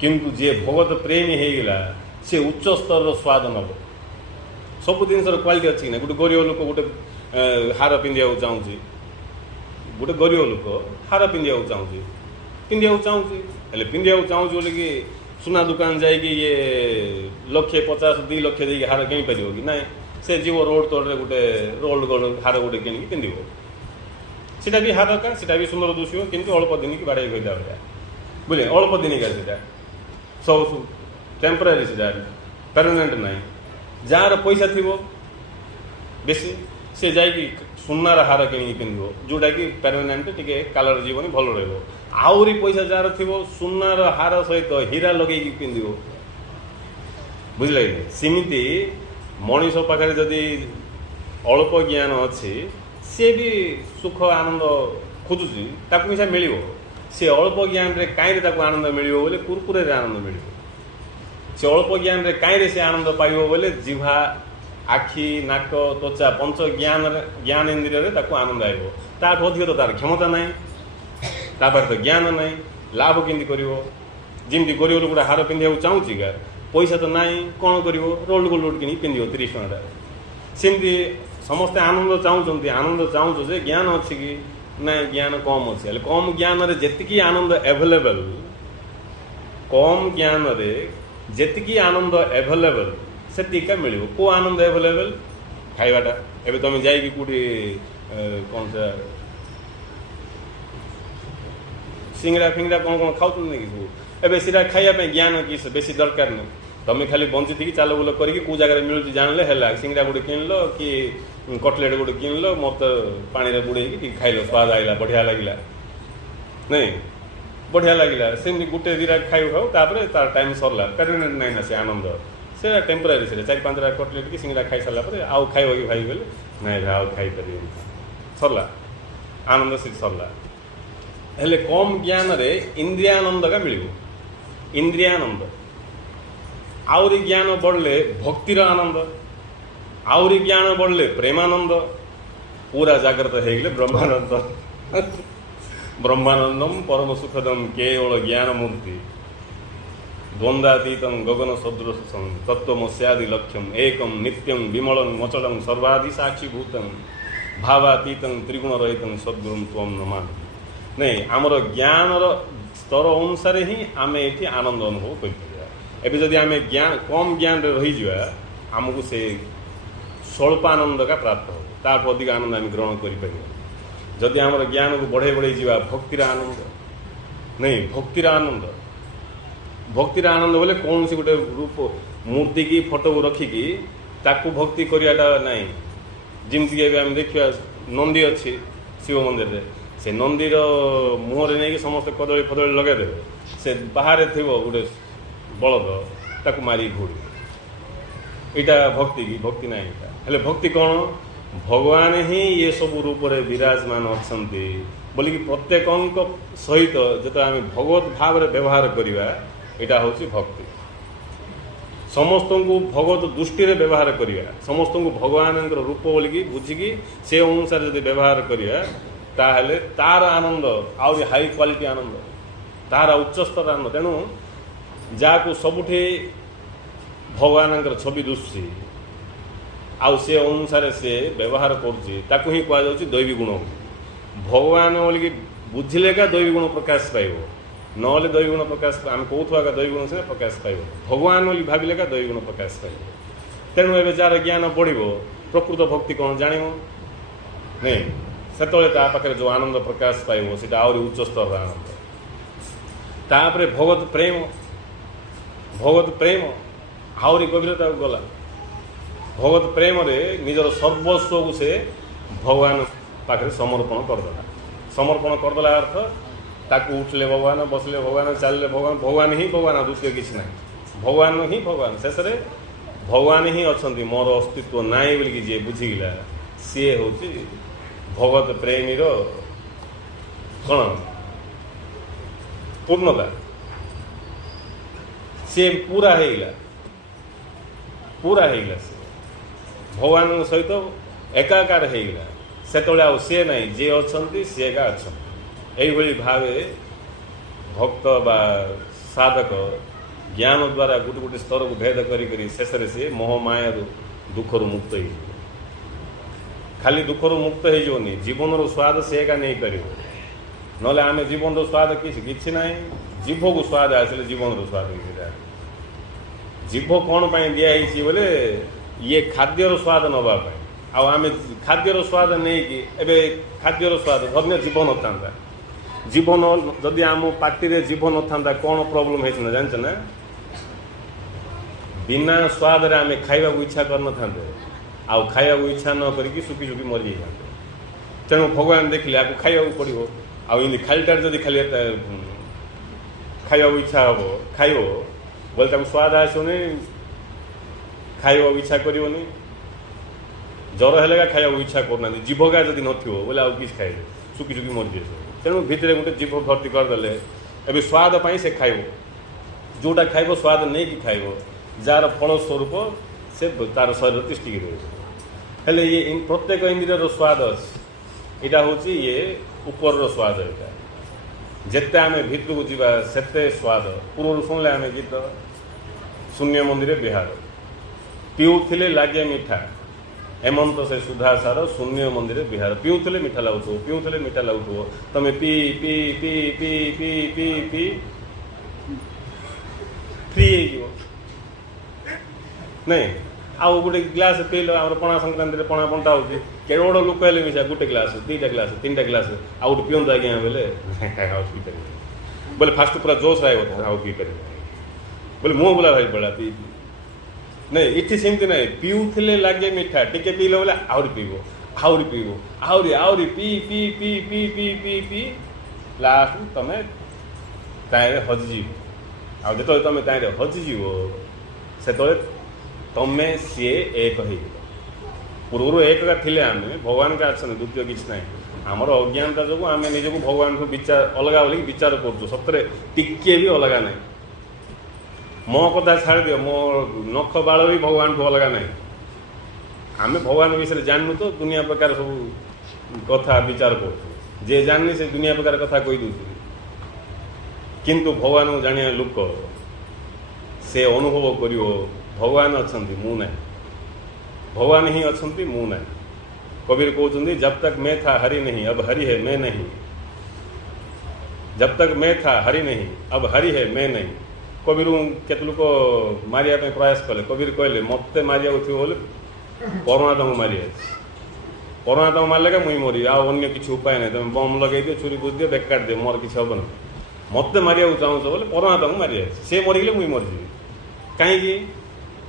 किंतु जी भगवत प्रेमी होगा सी उच्च स्तर स्वाद नब सब जिन क्वालिटी अच्छी ना गोटे गरीब लोक गोटे हार पिंधा चाहूँगी गोटे गरीब लोक हार पिंधा चाहूँगी पिंधा चाहूँ बोले कि सुना दुकान जाइए ये 1,50,000 2 लक्ष दे हार किन पार कि ना से जीव रोड तौर गोटे रोल्ड हार गोटे कि पिंध सीटा भी हार का सीटा भी सुंदर दुषिव किंतु अल्प दिन की बाड़े गईला भाया बुझे अल्प दिन का सीटा सब टेम्परारी सीटा परमानेंट ना जार पैसा थी बेसी से जाकि सुनार हार कि पिंध जोटा कि परमानेंट टी कलर जीवन भल रही पैसा जार थी सुनार हार सहित हीरा लगे पिंध बुझे सेमती मनीष पाखे जदि अल्प ज्ञान अच्छी सी भी सुख आनंद खोजुची ताकू मिसा मिल सी अल्प ज्ञान रे कहीं आनंद मिल बोले कुरकुरे आनंद मिल सी अल्प ज्ञान रे कहीं से आनंद पाइब बोले जिह्वा आखि नाक त्वचा पंच ज्ञान इंद्रिय आनंद आइब ताठ अधिक तो तार क्षमता ना तापर तो ज्ञान ना लाभ केमती कर जमी गरीब लोग हार पिंधा चाहूँगी क्या पैसा तो ना कौन कर रोल्ड गोल्ड कि पिंध 30 टଙ୍କା सेमती समस्ते आनंद चाहूँ जे ज्ञान अच्छी कि ना ज्ञान कम अच्छे कम ज्ञान रे जेतिकी आनंद एभेलेबल कम ज्ञान रे जेतिकी आनंद एभेलेबल सेतिका मिल को आनंद एभेलेबल खाइबाटा एबे तुम जाइए कौटी कौन सा सिंगड़ा फिंगड़ा कौन खाऊ कि सब एबे सीधा खाइबा ज्ञान कि बेसी दरकार नहीं तुम खाली बंची थी चाल बुल कर जगह मिलूँ जानले है सिंगड़ा गोटे किनल कि कटलेट गोटे किनल मोर तो पानी बुड़े खाइल स्वाद आइला बढ़िया लगिला नहीं बढ़िया लगिला सेमती गोटे दिरा खाई खाऊ तापर तार टाइम सरला परमानेंट नहीं ना से आनंद से टेम्परारी से 4-5टा कटलेट कि सिंगड़ा खाई सारा पर आउ खाइब कि भाई बोले नहीं भाई आउ खाई पार सरला आनंद से सरला हेले कम ज्ञान रे इंद्रियानंद का मिल इंद्रियानंद आउरी ज्ञान बढ़ले भक्तिर आनंद आउरी ज्ञान बढ़ले प्रेमानंद पूरा जागृत हो गले ब्रह्मानंद ब्रह्मानंदम परम सुखदम केवल ज्ञान मूर्ति द्वंद्वातीत गगन सदृशम तत्वमस्यादि लक्ष्यम एकम नित्यम विमलं मचलं सर्वादि साक्षीभूतं भावातीत त्रिगुण रहित सद्गुरुम त्वम नमामि नहीं आमर ज्ञान स्तर अनुसार ही आम ये आनंद अनुभव कर एबे जदि आम ज्ञान कम ज्ञान रे रही जावा आमको से स्वल्प आनंद का प्राप्त हो ताठ अधिक आनंद आम ग्रहण कर जदि आम ज्ञान को बढ़े बढ़े जावा भक्तिर आनंद नहीं भक्तिर आनंद बोले कौन सी गोटे रूप मूर्ति की फोटो को रखिकी ताकू भक्ति कराटा ना जमती आम देखा नंदी अच्छी शिव मंदिर रे से नंदीर मुहर नहीं समस्त कदली फदली लगेदेवे से बाहर थी गोटे बलद ताकू मारी घोड़ी यहाँ भक्ति की भक्ति ना हेले भक्ति कौन भगवान ही ये सब रूप रे विराजमान अच्छा बोलिकी प्रत्येक सहित जो आम भगवत भाव व्यवहार करवा यहाँ हूँ भक्ति समस्त को भगवत दृष्टि रे व्यवहार करवा समस्त को भगवान रूप बोलिकी बुझिकी से अनुसार जब व्यवहार करवा ताहले तार आनंद आउरी हाई क्वालिटी आनंद तार उच्चस्तर आनंद तेणु जहाँ सबुठी भगवान छवि दुष्टी आउ से अनुसार से व्यवहार करुँ ही कहुच्छी दैवी गुण भगवान बोलिकी बुझिले का दैवी गुण प्रकाश पाइब ना दैवी गुण प्रकाश आम कौथुआ का दैवी गुण से प्रकाश पाइब भगवान बोली भाविले का दैवी गुण प्रकाश पाइब तेणु ए जार ज्ञान बढ़ प्रकृत भक्ति कौन जान नहीं सेतले ता पाखे जो आनंद प्रकाश पाइब से आहरी उच्च स्तर आनंद तापर भगवत प्रेम आहरी गभीरता गला भगवत प्रेम रे निजर सर्वस्व को से भगवान पाखे समर्पण करदेला अर्थ ताकू उठले भगवान बसले भगवान चलले भगवान भगवान ही भगवान द्वितीय किसी ना भगवान ही भगवान शेष भगवान ही अच्छा मोर अस्तित्व नाई बोलिकी जी बुझीगला सी हूँ भगवत प्रेमीर कौन पूर्णता सी पूरा होगा से भगवान सहित एकाकार होगा से सी ना जी अच्छा सी एका अच्छा এইভাবে ভাবে ভক্ত বা সাধକ ଜ୍ଞାନ ଦ୍ୱାରା ଗୋଟେ ଗୋଟେ ସ୍ତରକୁ ଭେଦ କରି ଶେଷରେ ସିଏ ମୋହମାୟାରୁ ଦୁଃଖରୁ ମୁକ୍ତ ହେଇଯିବ। ଖାଲି ଦୁଃଖରୁ ମୁକ୍ତ ହେଇଯିବନି, ଜୀବନର ସ୍ୱାଦ ସେ ଏକା ନେଇପାରିବ। ନହେଲେ ଆମେ ଜୀବନର ସ୍ୱାଦ କିଛି ନାହିଁ। ଜିଭକୁ ସ୍ୱାଦ ଆସିଲେ ଜୀବନର ସ୍ୱାଦ କିଛି ନାହିଁ। ଜିଭ କ'ଣ ପାଇଁ ଦିଆହେଇଛି ବୋଲେ ଇଏ ଖାଦ୍ୟର ସ୍ୱାଦ ନେବା ପାଇଁ। ଆଉ ଆମେ ଖାଦ୍ୟର ସ୍ୱାଦ ନେଇକି ଏବେ ଖାଦ୍ୟର ସ୍ୱାଦ ଧନ୍ୟ ଜୀବ ନଥାନ୍ତା, ଜୀବନ ଯଦି ଆମ ପାଟିରେ ଜୀବ ନଥାନ୍ତା କ'ଣ ପ୍ରୋବ୍ଲେମ୍ ହେଇଥାନ୍ତା ଜାଣିଛ ନା? ବିନା ସ୍ୱାଦରେ ଆମେ ଖାଇବାକୁ ଇଚ୍ଛା କରିନଥାନ୍ତେ, ଆଉ ଖାଇବାକୁ ଇଚ୍ଛା ନ କରିକି ଶୁଖି ଶୁଖି ମରିଯାଇଥାନ୍ତେ। ତେଣୁ ଭଗବାନ ଦେଖିଲେ ଆକୁ ଖାଇବାକୁ ପଡ଼ିବ। ଆଉ ଏମିତି ଖାଲିଟାରେ ଯଦି ଖାଲି ଖାଇବାକୁ ଇଚ୍ଛା ହେବ ଖାଇବ ବୋଲେ ତାକୁ ସ୍ୱାଦ ଆସିବନି, ଖାଇବାକୁ ଇଚ୍ଛା କରିବନି। ଜ୍ୱର ହେଲେ ଖାଇବାକୁ ଇଚ୍ଛା କରୁନାହାନ୍ତି, ଜିଭଗା ଯଦି ନଥିବ ବୋଲେ ଆଉ କିଛି ଖାଇବେ, ଶୁଖି ଶୁଖି ମରିଯିବ। ତେଣୁ ଭିତରେ ଗୋଟେ ଜିଭ ଭର୍ତ୍ତି କରିଦେଲେ ଏବେ ସ୍ୱାଦ ପାଇଁ ସେ ଖାଇବ, ଯେଉଁଟା ଖାଇବ ସ୍ୱାଦ ନେଇକି ଖାଇବ, ଯାହାର ଫଳ ସ୍ୱରୂପ ସେ ତାର ଶରୀର ତିଷ୍ଠିକି ରହିବ। ହେଲେ ଇଏ ପ୍ରତ୍ୟେକ ଇନ୍ଦ୍ରିୟର ସ୍ୱାଦ ଅଛି। ଏଇଟା ହେଉଛି ଇଏ ଉପରର ସ୍ୱାଦ। ଏଇଟା ଯେତେ ଆମେ ଭିତରକୁ ଯିବା ସେତେ ସ୍ୱାଦ। ପୂର୍ବରୁ ଶୁଣିଲେ ଆମେ ଗୀତ ଶୂନ୍ୟ ମନ୍ଦିରେ ବିହାର, ପିଉଥିଲେ ଲାଗେ ମିଠା ଏମନ୍ତ ସେ ସୁଧାସାର, ଶୂନ୍ୟ ମନ୍ଦିରେ ବିହାର। ପିଉଥିଲେ ମିଠା ଲାଗୁଥିବ, ପିଉଥିଲେ ମିଠା ଲାଗୁଥିବ, ତମେ P P P P P P P free ହେଇଯିବ ନାଇଁ। ଆଉ ଗୋଟେ ଗ୍ଲାସ୍ ପିଇଲ, ଆମର ପଣା ସଂକ୍ରାନ୍ତିରେ ପଣା ବଣ୍ଟା ହେଉଛି, କେଡ଼େ ବଡ଼ ଲୋକ ହେଲେ ମିଶା ଗୋଟେ ଗ୍ଲାସ୍, ଦୁଇଟା ଗ୍ଲାସ୍, ତିନିଟା ଗ୍ଲାସ୍, ଆଉ ଗୋଟେ ପିଅନ୍ତୁ ଆଜ୍ଞା ବୋଲେ ଆଉ ପିଇପାରିବେ ବୋଲେ ଫାଷ୍ଟ ପୁରା ଜୋସ୍ ରହିବ, ଆଉ ପିଇପାରିବେ ବୋଲେ ମୁହଁ ବୁଲା ଭାଇ ପଡ଼ା ପିଇ ନାଇଁ। ଏଠି ସେମିତି ନାହିଁ, ପିଉଥିଲେ ଲାଗେ ମିଠା, ଟିକେ ପିଇଲ ବୋଲେ ଆହୁରି ପିଇବ, ଆହୁରି ପିଇବ, ଆହୁରି ଆହୁରି P P P P P P P ଲାଷ୍ଟକୁ ତମେ ତାଇଁରେ ହଜିଯିବ। ଆଉ ଯେତେବେଳେ ତମେ ତାଇଁରେ ହଜିଯିବ ସେତେବେଳେ ତମେ ସିଏ ଏକ ହେଇଯିବ। ପୂର୍ବରୁ ଏକକା ଥିଲେ ଆମେ, ଭଗବାନଙ୍କ ଅଛନ୍ତି, ଦ୍ୱିତୀୟ କିଛି ନାହିଁ। ଆମର ଅଜ୍ଞାନତା ଯୋଗୁଁ ଆମେ ନିଜକୁ ଭଗବାନଙ୍କୁ ଅଲଗା ବୋଲିକି ବିଚାର କରୁଛୁ, ସତରେ ଟିକିଏ ବି ଅଲଗା ନାହିଁ। ମୋ କଥା ଛାଡ଼ିଦିଅ, ମୋ ନଖ ବାଳ ବି ଭଗବାନଠୁ ଅଲଗା ନାହିଁ। ଆମେ ଭଗବାନ ବିଷୟରେ ଜାଣିନୁ ତ ଦୁନିଆ ପ୍ରକାର ସବୁ କଥା ବିଚାର କରୁଛୁ। ଯିଏ ଜାଣିନି ସେ ଦୁନିଆ ପ୍ରକାର କଥା କହିଦେଉଛି। କିନ୍ତୁ ଭଗବାନଙ୍କୁ ଜାଣିବା ଲୋକ ସେ ଅନୁଭବ କରିବ ଭଗବାନ ଅଛନ୍ତି, ମୁଁ ନାହିଁ। ଭଗବାନ ହିଁ ଅଛନ୍ତି, ମୁଁ ନାହିଁ। କବିର କହୁଛନ୍ତି ଜବ ତକ ମେ ଥା ହରି ନାହିଁ ଅବ ହରି ହେ ମେ ନାହିଁ, ଜବ ତକ ମେ ଥା ହରି ନାହିଁ ଅବ ହରି ହେ ମେ ନାହିଁ। କବିରୁ କେତେ ଲୋକ ମାରିବା ପାଇଁ ପ୍ରୟାସ କଲେ। କବିର କହିଲେ ମୋତେ ମାରିବାକୁ ଥିବ ବୋଲେ ପରମାତ୍ମାକୁ ମାରିଯାଇଛି, ପରମାତ୍ମାକୁ ମାରିଲେ ମୁଇଁ ମରିବି, ଆଉ ଅନ୍ୟ କିଛି ଉପାୟ ନାହିଁ। ତମେ ବମ୍ ଲଗେଇ ଦିଅ, ଛୁରୀ ବୁଝି ଦିଅ, ବେକାର ଦିଅ, ମୋର କିଛି ହେବନି। ମୋତେ ମାରିବାକୁ ଚାହୁଁଛ ବୋଲେ ପରମାତ୍ମାକୁ ମାରିଯାଇଛି, ସେ ମରିଗଲେ ମୁଇଁ ମରିଯିବି। କାହିଁକି?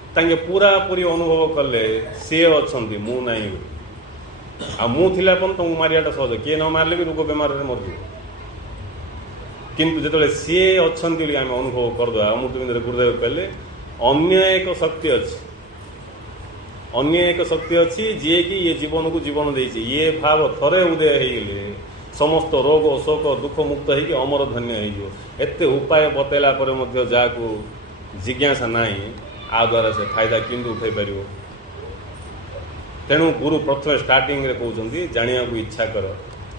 ତାଙ୍କେ ପୁରାପୁରି ଅନୁଭବ କଲେ ସିଏ ଅଛନ୍ତି, ମୁଁ ନାହିଁ ବୋଲି। ଆଉ ମୁଁ ଥିଲା ପର୍ଯ୍ୟନ୍ତ ତମକୁ ମାରିବାଟା ସହଜ, କିଏ ନ ମାରିଲେ ବି ରୋଗ ବେମାରରେ ମରିଯିବ। କିନ୍ତୁ ଯେତେବେଳେ ସିଏ ଅଛନ୍ତି ବୋଲି ଆମେ ଅନୁଭବ କରିଦେବା, ଅମୃତବିନ୍ଦୁରେ ଗୁରୁଦେବ କହିଲେ ଅନ୍ୟ ଏକ ଶକ୍ତି ଅଛି, ଅନ୍ୟ ଏକ ଶକ୍ତି ଅଛି ଯିଏକି ଇଏ ଜୀବନକୁ ଜୀବନ ଦେଇଛି। ଇଏ ଭାବ ଥରେ ଉଦୟ ହେଇଗଲେ ସମସ୍ତ ରୋଗ ଶୋକ ଦୁଃଖ ମୁକ୍ତ ହେଇକି ଅମର ଧନ୍ୟ ହେଇଯିବ। ଏତେ ଉପାୟ ବତେଇଲା ପରେ ମଧ୍ୟ ଯାହାକୁ ଜିଜ୍ଞାସା ନାହିଁ, ଆ ଦ୍ୱାରା ସେ ଫାଇଦା କେମିତି ଉଠାଇ ପାରିବ? ତେଣୁ ଗୁରୁ ପ୍ରଥମେ ଷ୍ଟାର୍ଟିଂରେ କହୁଛନ୍ତି ଜାଣିବାକୁ ଇଚ୍ଛା କର,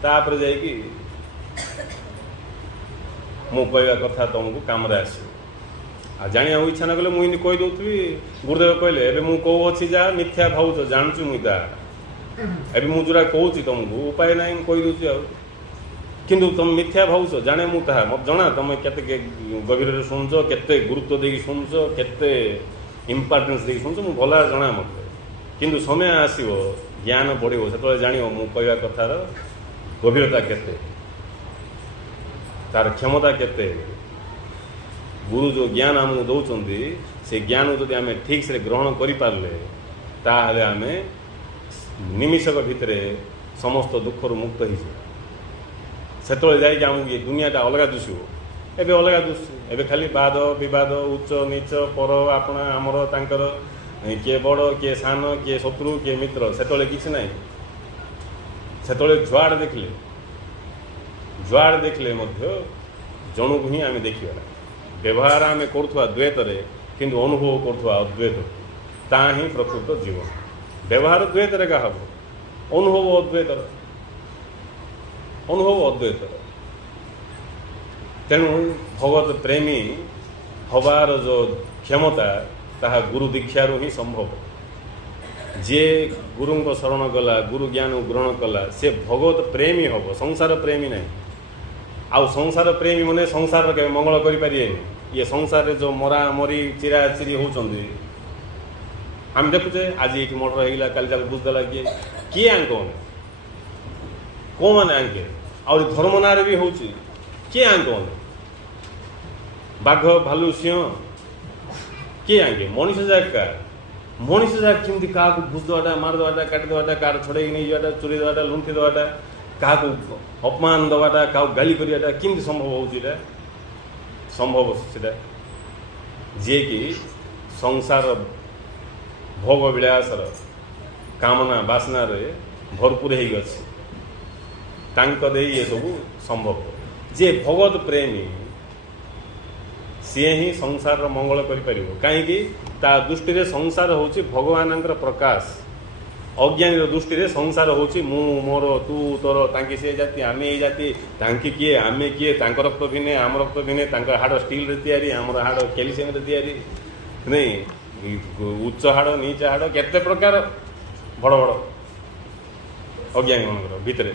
ତାପରେ ଯାଇକି ମୁଁ କହିବା କଥା ତୁମକୁ କାମରେ ଆସିବ। ଆଉ ଜାଣିବାକୁ ଇଚ୍ଛା ନ କଲେ ମୁଁ ଏମିତି କହିଦେଉଥିବି। ଗୁରୁଦେବ କହିଲେ ଏବେ ମୁଁ କହୁଅଛି ଯାହା ମିଥ୍ୟା ଭାବୁଛ, ଜାଣୁଛି ମୁଁ ତାହା। ଏବେ ମୁଁ ଯେଉଁଟା କହୁଛି ତୁମକୁ ଉପାୟ ନାହିଁ, ମୁଁ କହିଦେଉଛି। ଆଉ କିନ୍ତୁ ତୁମେ ମିଥ୍ୟା ଭାବୁଛ, ଜାଣେ ମୁଁ ତାହା। ମୋତେ ଜଣା ତୁମେ କେତେ ଗଭୀରରେ ଶୁଣୁଛ, କେତେ ଗୁରୁତ୍ୱ ଦେଇକି ଶୁଣୁଛ, କେତେ ଇମ୍ପୋର୍ଟାନ୍ସ ଦେଇକି ଶୁଣୁଛ, ମୁଁ ଭଲ ଜଣା ମୋତେ। କିନ୍ତୁ ସମୟ ଆସିବ, ଜ୍ଞାନ ବଢ଼ିବ, ସେତେବେଳେ ଜାଣିବ ମୁଁ କହିବା କଥାର ଗଭୀରତା କେତେ, ତାର କ୍ଷମତା କେତେ। ଗୁରୁ ଯେଉଁ ଜ୍ଞାନ ଆମକୁ ଦେଉଛନ୍ତି ସେ ଜ୍ଞାନକୁ ଯଦି ଆମେ ଠିକ୍ସରେ ଗ୍ରହଣ କରିପାରିଲେ ତାହେଲେ ଆମେ ନିମିଷକ ଭିତରେ ସମସ୍ତ ଦୁଃଖରୁ ମୁକ୍ତ ହେଇଯିବ। ସେତେବେଳେ ଯାଇକି ଆମକୁ ଏ ଦୁନିଆଟା ଅଲଗା ଦିଶିବ। ଏବେ ଅଲଗା ଦିଶୁଛି, ଏବେ ଖାଲି ବାଦ ବିବାଦ, ଉଚ୍ଚ ନିଚ, ପର ଆପଣା, ଆମର ତାଙ୍କର, କିଏ ବଡ଼ କିଏ ସାନ, କିଏ ଶତ୍ରୁ କିଏ ମିତ୍ର। ସେତେବେଳେ କିଛି ନାହିଁ। ସେତେବେଳେ ଯୁଆଡ଼େ ଦେଖିଲେ ମଧ୍ୟ ଜଣକୁ ହିଁ ଆମେ ଦେଖିବା। ବ୍ୟବହାର ଆମେ କରୁଥିବା ଦ୍ୱୈତରେ କିନ୍ତୁ ଅନୁଭବ କରୁଥିବା ଅଦ୍ୱୈତ, ତା ହିଁ ପ୍ରକୃତ ଜୀବନ। ବ୍ୟବହାର ଦ୍ୱୈତରେ ଏକା ହେବ, ଅନୁଭବ ଅଦ୍ୱୈତର। तेणु भगवत प्रेमी हबार जो क्षमता ताहा गुरु दीक्षारू ही संभव। जे गुरु शरण गला गुरु ज्ञान ग्रहण कला से भगवत प्रेमी हम, संसार प्रेमी नहीं। आउ संसार प्रेमी मैंने संसार के मंगल करें। ये संसार जो मरा मरी चिरा चिरी होती आम देखुचे आज ये मर्डर होगा काली जाक बुझदेला किए आंक कौ मैंने आंके और धर्म ना भी हो किए आंक बाघ भालू सिंह किए आंके मनीष जाका मनीष जाक केमती क्या बुझ देवाटा मारदेवाटा काटिदेवाटा कार छड़े नहीं जावाटा चोरी देवाटा लुंठी देवाटा क्या अपमान देवाटा क्या गाली कराटा केमती संभव हो संभव से जे कि संसार भोग विलासर कामना बासना भरपूर हो ये सब संभव। जे भगवत प्रेमी सी ही संसार मंगल कर कहीं ता दृष्टि रे संसार होची भगवान प्रकाश। अज्ञानी दृष्टि रे संसार होची मु मोर तू तोर तांकी से जाति आमे ए जाति तांकी किए आमे किए तांकर रक्त भिने आम रक्त भिने तांकर हाड़ स्टील रे तैयारी आमर हाड़ कैल्शियम रे तैयारी नहीं उच्च हाड़ नीच हाड़ केते प्रकार बड़ बड़ अज्ञानी मान भितर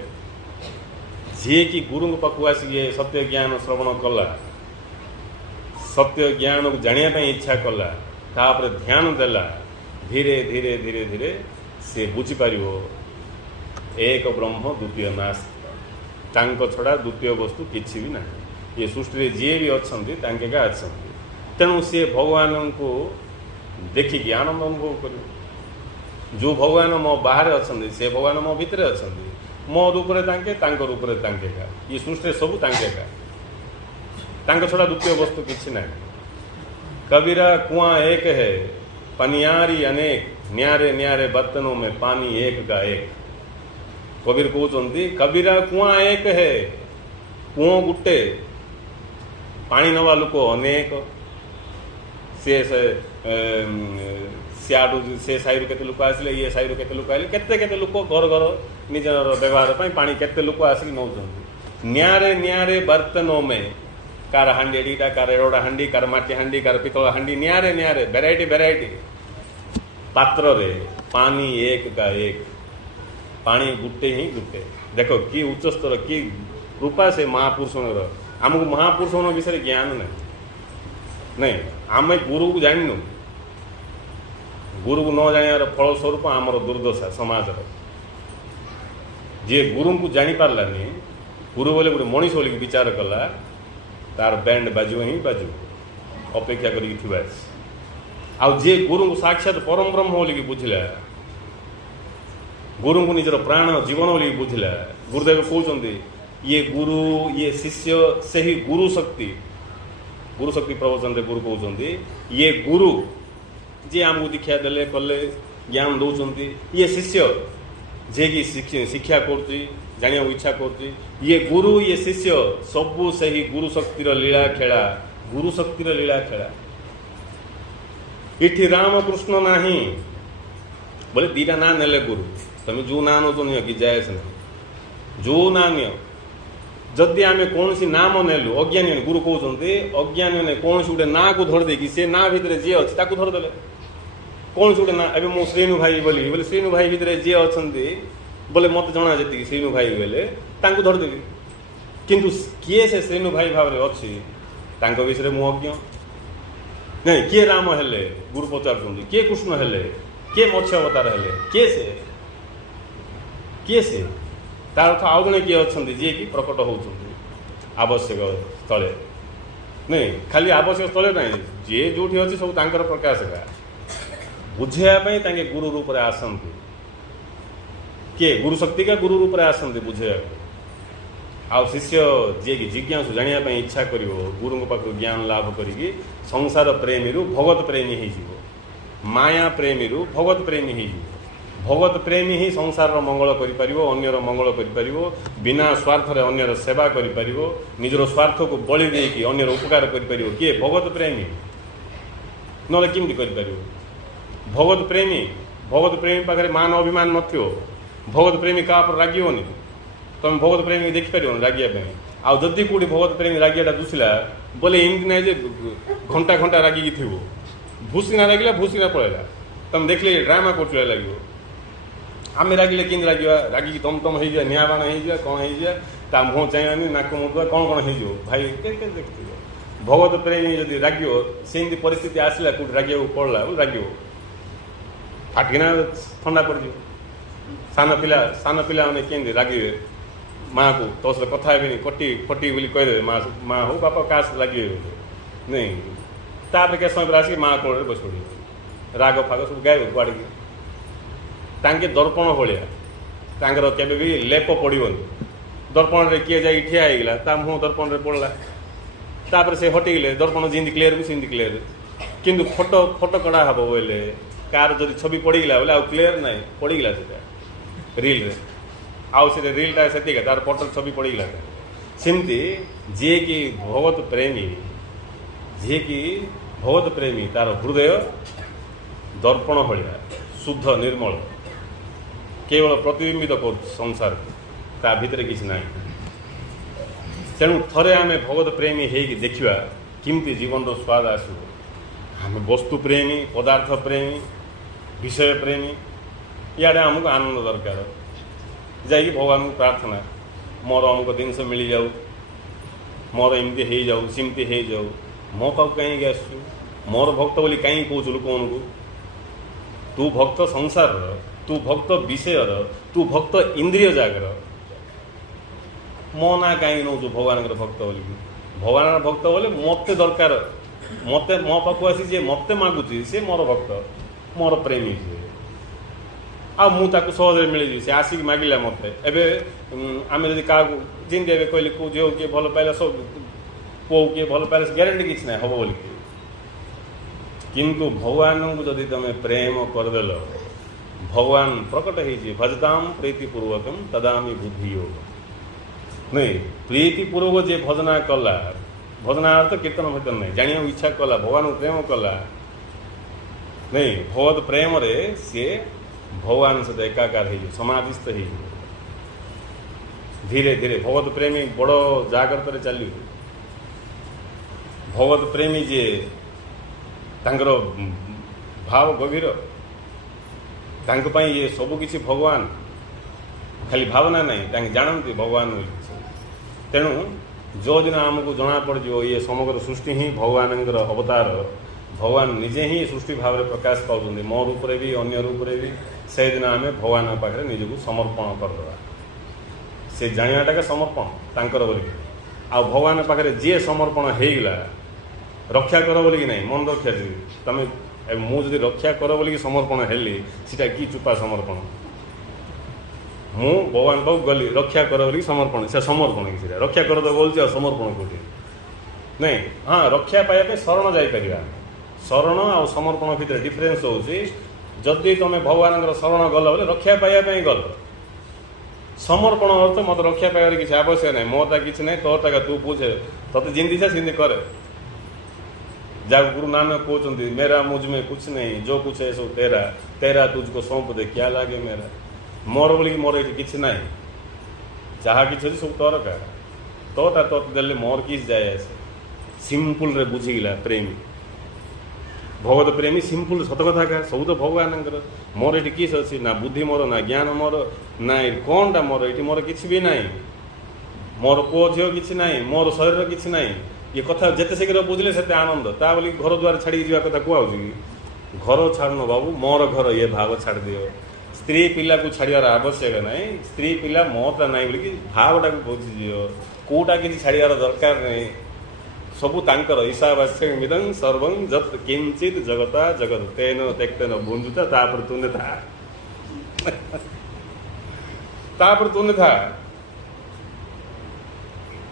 जी कि गुरु पाखु आसिक सत्य ज्ञान श्रवण कला सत्य ज्ञान को जानिया इच्छा कला तापर ध्यान देला धीरे धीरे धीरे धीरे से बुझीपार एक ब्रह्म द्वितीय नास्ति तांको छड़ा द्वितीय वस्तु किसी भी ना। ये सृष्टि जी भी अच्छा अच्छा तेणु सी भगवान को देखिकी आनंद अनुभव कर। जो भगवान मो बाहर अच्छा से भगवान मो भितर अच्छा मो रूपरे तांके रूपरे तांके का ये सृष्टि सब तांके का तांको छड़ा द्वितीय वस्तु किसी ना। कबीरा कुआं एक है पनियारी अनेक न्यारे न्यारे बर्तनों में पानी एक का एक। कबीर कहते कबीरा कुआं एक है कुओं गुटे पानी नवा लोक अनेक से सियाडू से साइरु केते लोक आसिले ये साइरु केते लोक आइले केते केते लोक घर घर निजर व्यवहार पाई पानी केते लोक आसिक नौछन। न्यारे न्यारे बर्तनों में कार हांडी एडीटा कार एडोडा हांडी कार माटी हांडी कार पितल हांडी न्यारे न्यारे वेराइटी वेराइटी पात्र रे पानी एक का एक पानी गुटे ही गुटे। देखो कि उच्च स्तर कि कृपा से महापुरुषों आमको महापुरुषों विषय ज्ञान नहीं आम गुरु को जानू गुरु को न जानार फलस्वरूप आमर दुर्दशा समाज जी गुरु को जानी पार्लानी गुरु बोले गोटे मनीष बोल विचार कला तार बैंड बाजू ही बाजू अपेक्षा कर आउ जे गुरु को साक्षात परम ब्रह्म बोलिकी बुझिला गुरु को निजर प्राण जीवन बोलिकी बुझिला गुरुदेव कहते ये गुरु ये शिष्य से ही गुरु शक्ति प्रवचन गुरु कहते ये गुरु जे आमको दीक्षा देले कले ज्ञान दौरान ये शिष्य जे कि शिक्षा कर जानिया इच्छा कर ये गुरु ये शिष्य सबू से ही गुरु शक्तिर लीला खेला गुरु शक्तिर लीला खेला। इठी रामकृष्ण नाही बोले दीटा ना नेले गुरु तुम जो ना नौ कि जायस ना जो ना नियो जदि आम कौन सी नाम नेलु अज्ञानी गुरु कहते अज्ञानी ने कौन गोटे ना को धरदे कि से ना भितर जी अच्छे धरदे कौन गोटे ना एवं मो श्रीनु भाई बोली बोले श्रीनु भाई भितर जी अच्छा बोले मत जना जी श्रीनु भाई बोले धरदेवी किंतु किए से श्रीनु भाई भाव में अच्छी विषय मु अज्ञ नहीं किए राम हेले गुरु पचार किए कृष्ण हेले किए मत्स्य अवतार हेले किए से तार अर्थ आउ जड़े किए अच्छा जी कि प्रकट होती आवश्यक स्थले नहीं खाली आवश्यक स्थले ना जी जो अच्छी सब प्रकाश का बुझापी गुरु रूप में आसती किए गुरु शक्ति का गुरु रूप में आसती बुझे आउ शिष्य जी कि जिज्ञासु जानापी इच्छा कर गुरु पाख ज्ञान लाभ करी संसार प्रेमी भगवत प्रेमी हो माया प्रेमी भगवत प्रेमी हो भगवत प्रेमी ही संसार मंगल कर मंगल कर बिना स्वार्थ अन्यर सेवा कर निजर स्वार्थ को बलि देकी अन्यर उपकार कर किए भगवत प्रेमी ना केमती कर भगवत प्रेमी पाखे मान अभिमान न भगवत प्रेमी क्या रागिबनी तुम भगवत प्रेमी देखिपर रागिया आउ जदि कौटी भगवत प्रेमी रागियाटा दुसिला बोले एमती ना जे घंटा घंटा रागिकी थी भूसिना रागिला भूसिना पड़ेगा तुम देख लीजिए ड्रामा कर लगे आम रागिले कि रागिकी तम तम हो निआ बाण हो कौन हो मुह चाहनी नाक मुदुआ कौन कौन हो भाई के देखिए भगवत प्रेमी जदि रागियो सेमती परिस्थिति आसला कौट रागिया पड़ला रागियो फाटकिना ठंडा पड़ सान पिला मैंने केमती रागिवे माँ को तो सहित कथा हेबी कटी फटी बोली कहीदे माँ हो बापा काश लगे नहीं तापर के समय पर आसिक माँ कोल बस पड़े राग फाग सब गायब कुआड़ तांके दर्पण भाया केबे भी लेप पड़ोनी दर्पण रे किए जाए ठिया होगा ता मुँह दर्पण रे पड़ला तापर से हटिगले दर्पण जिंद क्लीयर भी सेमती क्लीयर किंतु फोटो फोटो कड़ा हम बोले कार जब छवि पड़गला बोले आउ क्लीयर ना पड़गला से रिल रे आउ से रिलटा से तार फोटो छवि पड़गला सेमती जी कि भगवत प्रेमी तार हृदय दर्पण भाया शुद्ध निर्मल केवल प्रतिबिंबित कर संसार ता भितर किसी ना तेणु थरे आम भगवत प्रेमी होगी देखा किमती जीवन स्वाद आसो आम वस्तु प्रेमी पदार्थ प्रेमी विषय प्रेमी इे आमको आनंद दरकार जा भगवान को प्रार्थना मोर अमुक जिनस मिल जाऊ मोर एमती हो जाऊ सेमती हो जाऊ मो पाक कहीं आसु मोर भक्त बोली कहीं कौच लोक को तू भक्त संसार तू भक्त विषय तू भक्त इंद्रिय जागर मो ना कहीं नौ भगवान भक्त बोल भगवान भक्त बोले मत दरकार मत मो पाक आसी जे मत मागुची सी मोर भक्त मोर प्रेमी सी आ मुझे सहज मिल सी आसिक मागिला मत एवं आम जब क्या जिन कहले कौ झील किए भल पाइला सब पुओ किए भल पाइला ग्यारंटी किसी ना हम बोल किंतु भगवान को जदि तुम प्रेम करदेल भगवान प्रकट हो भजताम प्रीतिपूर्वकम तदामी बुद्धि योग नहीं प्रीतिपूर्वक जे भजना कला भजना अर्थ कीर्तन भजन नहीं जानिया इच्छा कला भगवान को प्रेम कला नहीं भगवत प्रेम रे सी भगवान सहित एकाकार हो समाधिस्थ हो धीरे धीरे भगवत प्रेमी बड़ जाग्रत चल भगवत प्रेमी जे तांकर भाव गभीर ये सब किसी भगवान खाली भावना नहीं जानती भगवान तेणु जो दिन आमको जना पड़ ये समग्र सृष्टि ही भगवान अवतार भगवान निजे ही सृष्टि भाव में प्रकाश पाँच मो रूप भी अन्य रूप भी से दिन आम भगवान पाखे निजक समर्पण करदे से जानाटा समर्पण तांकर बोल आ भगवान पाखे जी समर्पण होगला रक्षा कर बोलिकी नहीं मन रक्षा तुम मुझे रक्षा कर बोलिकी समर्पण हेली सीटा कि चुपा समर्पण मु भगवान पाक गली रक्षा कर बोलिकी समर्पण से समर्पण कि रक्षा कर तो बोलूँ समर्पण कौटी नहीं हाँ रक्षा पाइबा शरण जापर शरण आ समर्पण भितर डिफरेन्स हो जदि तुम भगवान शरण गल बोले रक्षा पाइबा गल समर्पण अर्थ मत रक्षा पाइबार किसी आवश्यक नहीं मोटा किसी नहीं तोर तू पूछे तोते जिंदी से सिंधी करे जब गुरु नानक कहते मेरा मुझ में कुछ नहीं जो कुछ है सो तेरा तेरा तुझको सौंप दे क्या लागे मेरा मोर बोलिकी मोर ये किसी ना जहाँ कि सब तोर का तोता तोते देले मोर किस जाए ऐसे सिंपल रे बुझीगला प्रेमी भगवत प्रेमी सिंपल सत कथा का सब तो भगवान मोर ये किस अच्छी ना बुद्धि मोर ना ज्ञान मोर ना कौनटा मोर ये मोर किसी भी ना मोर पुओ झील किसी ना मोर शरीर किसी ना ये कथा जिते शीघ्र बुझले से आनंद ता बोली घर द्वार छाड़ी जा कथा कहूँ कि घर छाड़न बाबू मोर घर ये भाव छाड़ दियो स्त्री पिला को छाड़ार आवश्यक ना स्त्री पिला मोटा ना बोलिकी भावटा को बुझी कौटा कि छाड़ार दरकार नहीं सबू तांकर ईशावास्य मिदं सर्वं जत किंचित जगता जगत तेन त्यक्तेन भुंजुता तापर तूने था तापर तूने था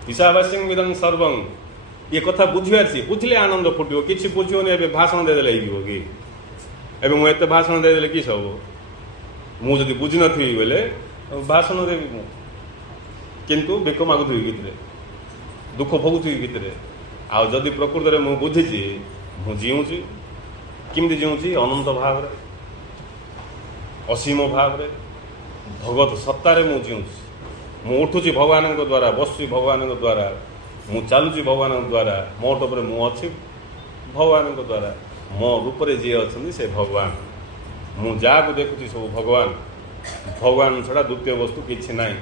ईशावास्य मिदं सर्वं ये कथा बुझार सी बुझले आनंद फुटो कि बुझोनी ए भाषण देदेले कि एवं मुझे भाषण देदेले कि सब मुझे बुझी नी बोले भाषण देवी मु किंतु बेक मागुथी भितर दुख भोगुथी भितर आउ जदि प्रकृत में बुझीची मु जीऊँची किमती जीऊँची अनंत भाव असीम भाव भगवत सत्तार मु जीऊँची ମୁଁ ଉଠୁଛି ଭଗବାନଙ୍କ ଦ୍ୱାରା, ବସୁଛି ଭଗବାନଙ୍କ ଦ୍ୱାରା, ମୁଁ ଚାଲୁଛି ଭଗବାନଙ୍କ ଦ୍ୱାରା, ମୋଟ ଉପରେ ମୁଁ ଅଛି ଭଗବାନଙ୍କ ଦ୍ୱାରା, ମୋ ରୂପରେ ଯିଏ ଅଛନ୍ତି ସେ ଭଗବାନ, ମୁଁ ଯାହାକୁ ଦେଖୁଛି ସବୁ ଭଗବାନ, ଭଗବାନ ଛଡ଼ା ଦ୍ୱିତୀୟ ବସ୍ତୁ କିଛି ନାହିଁ।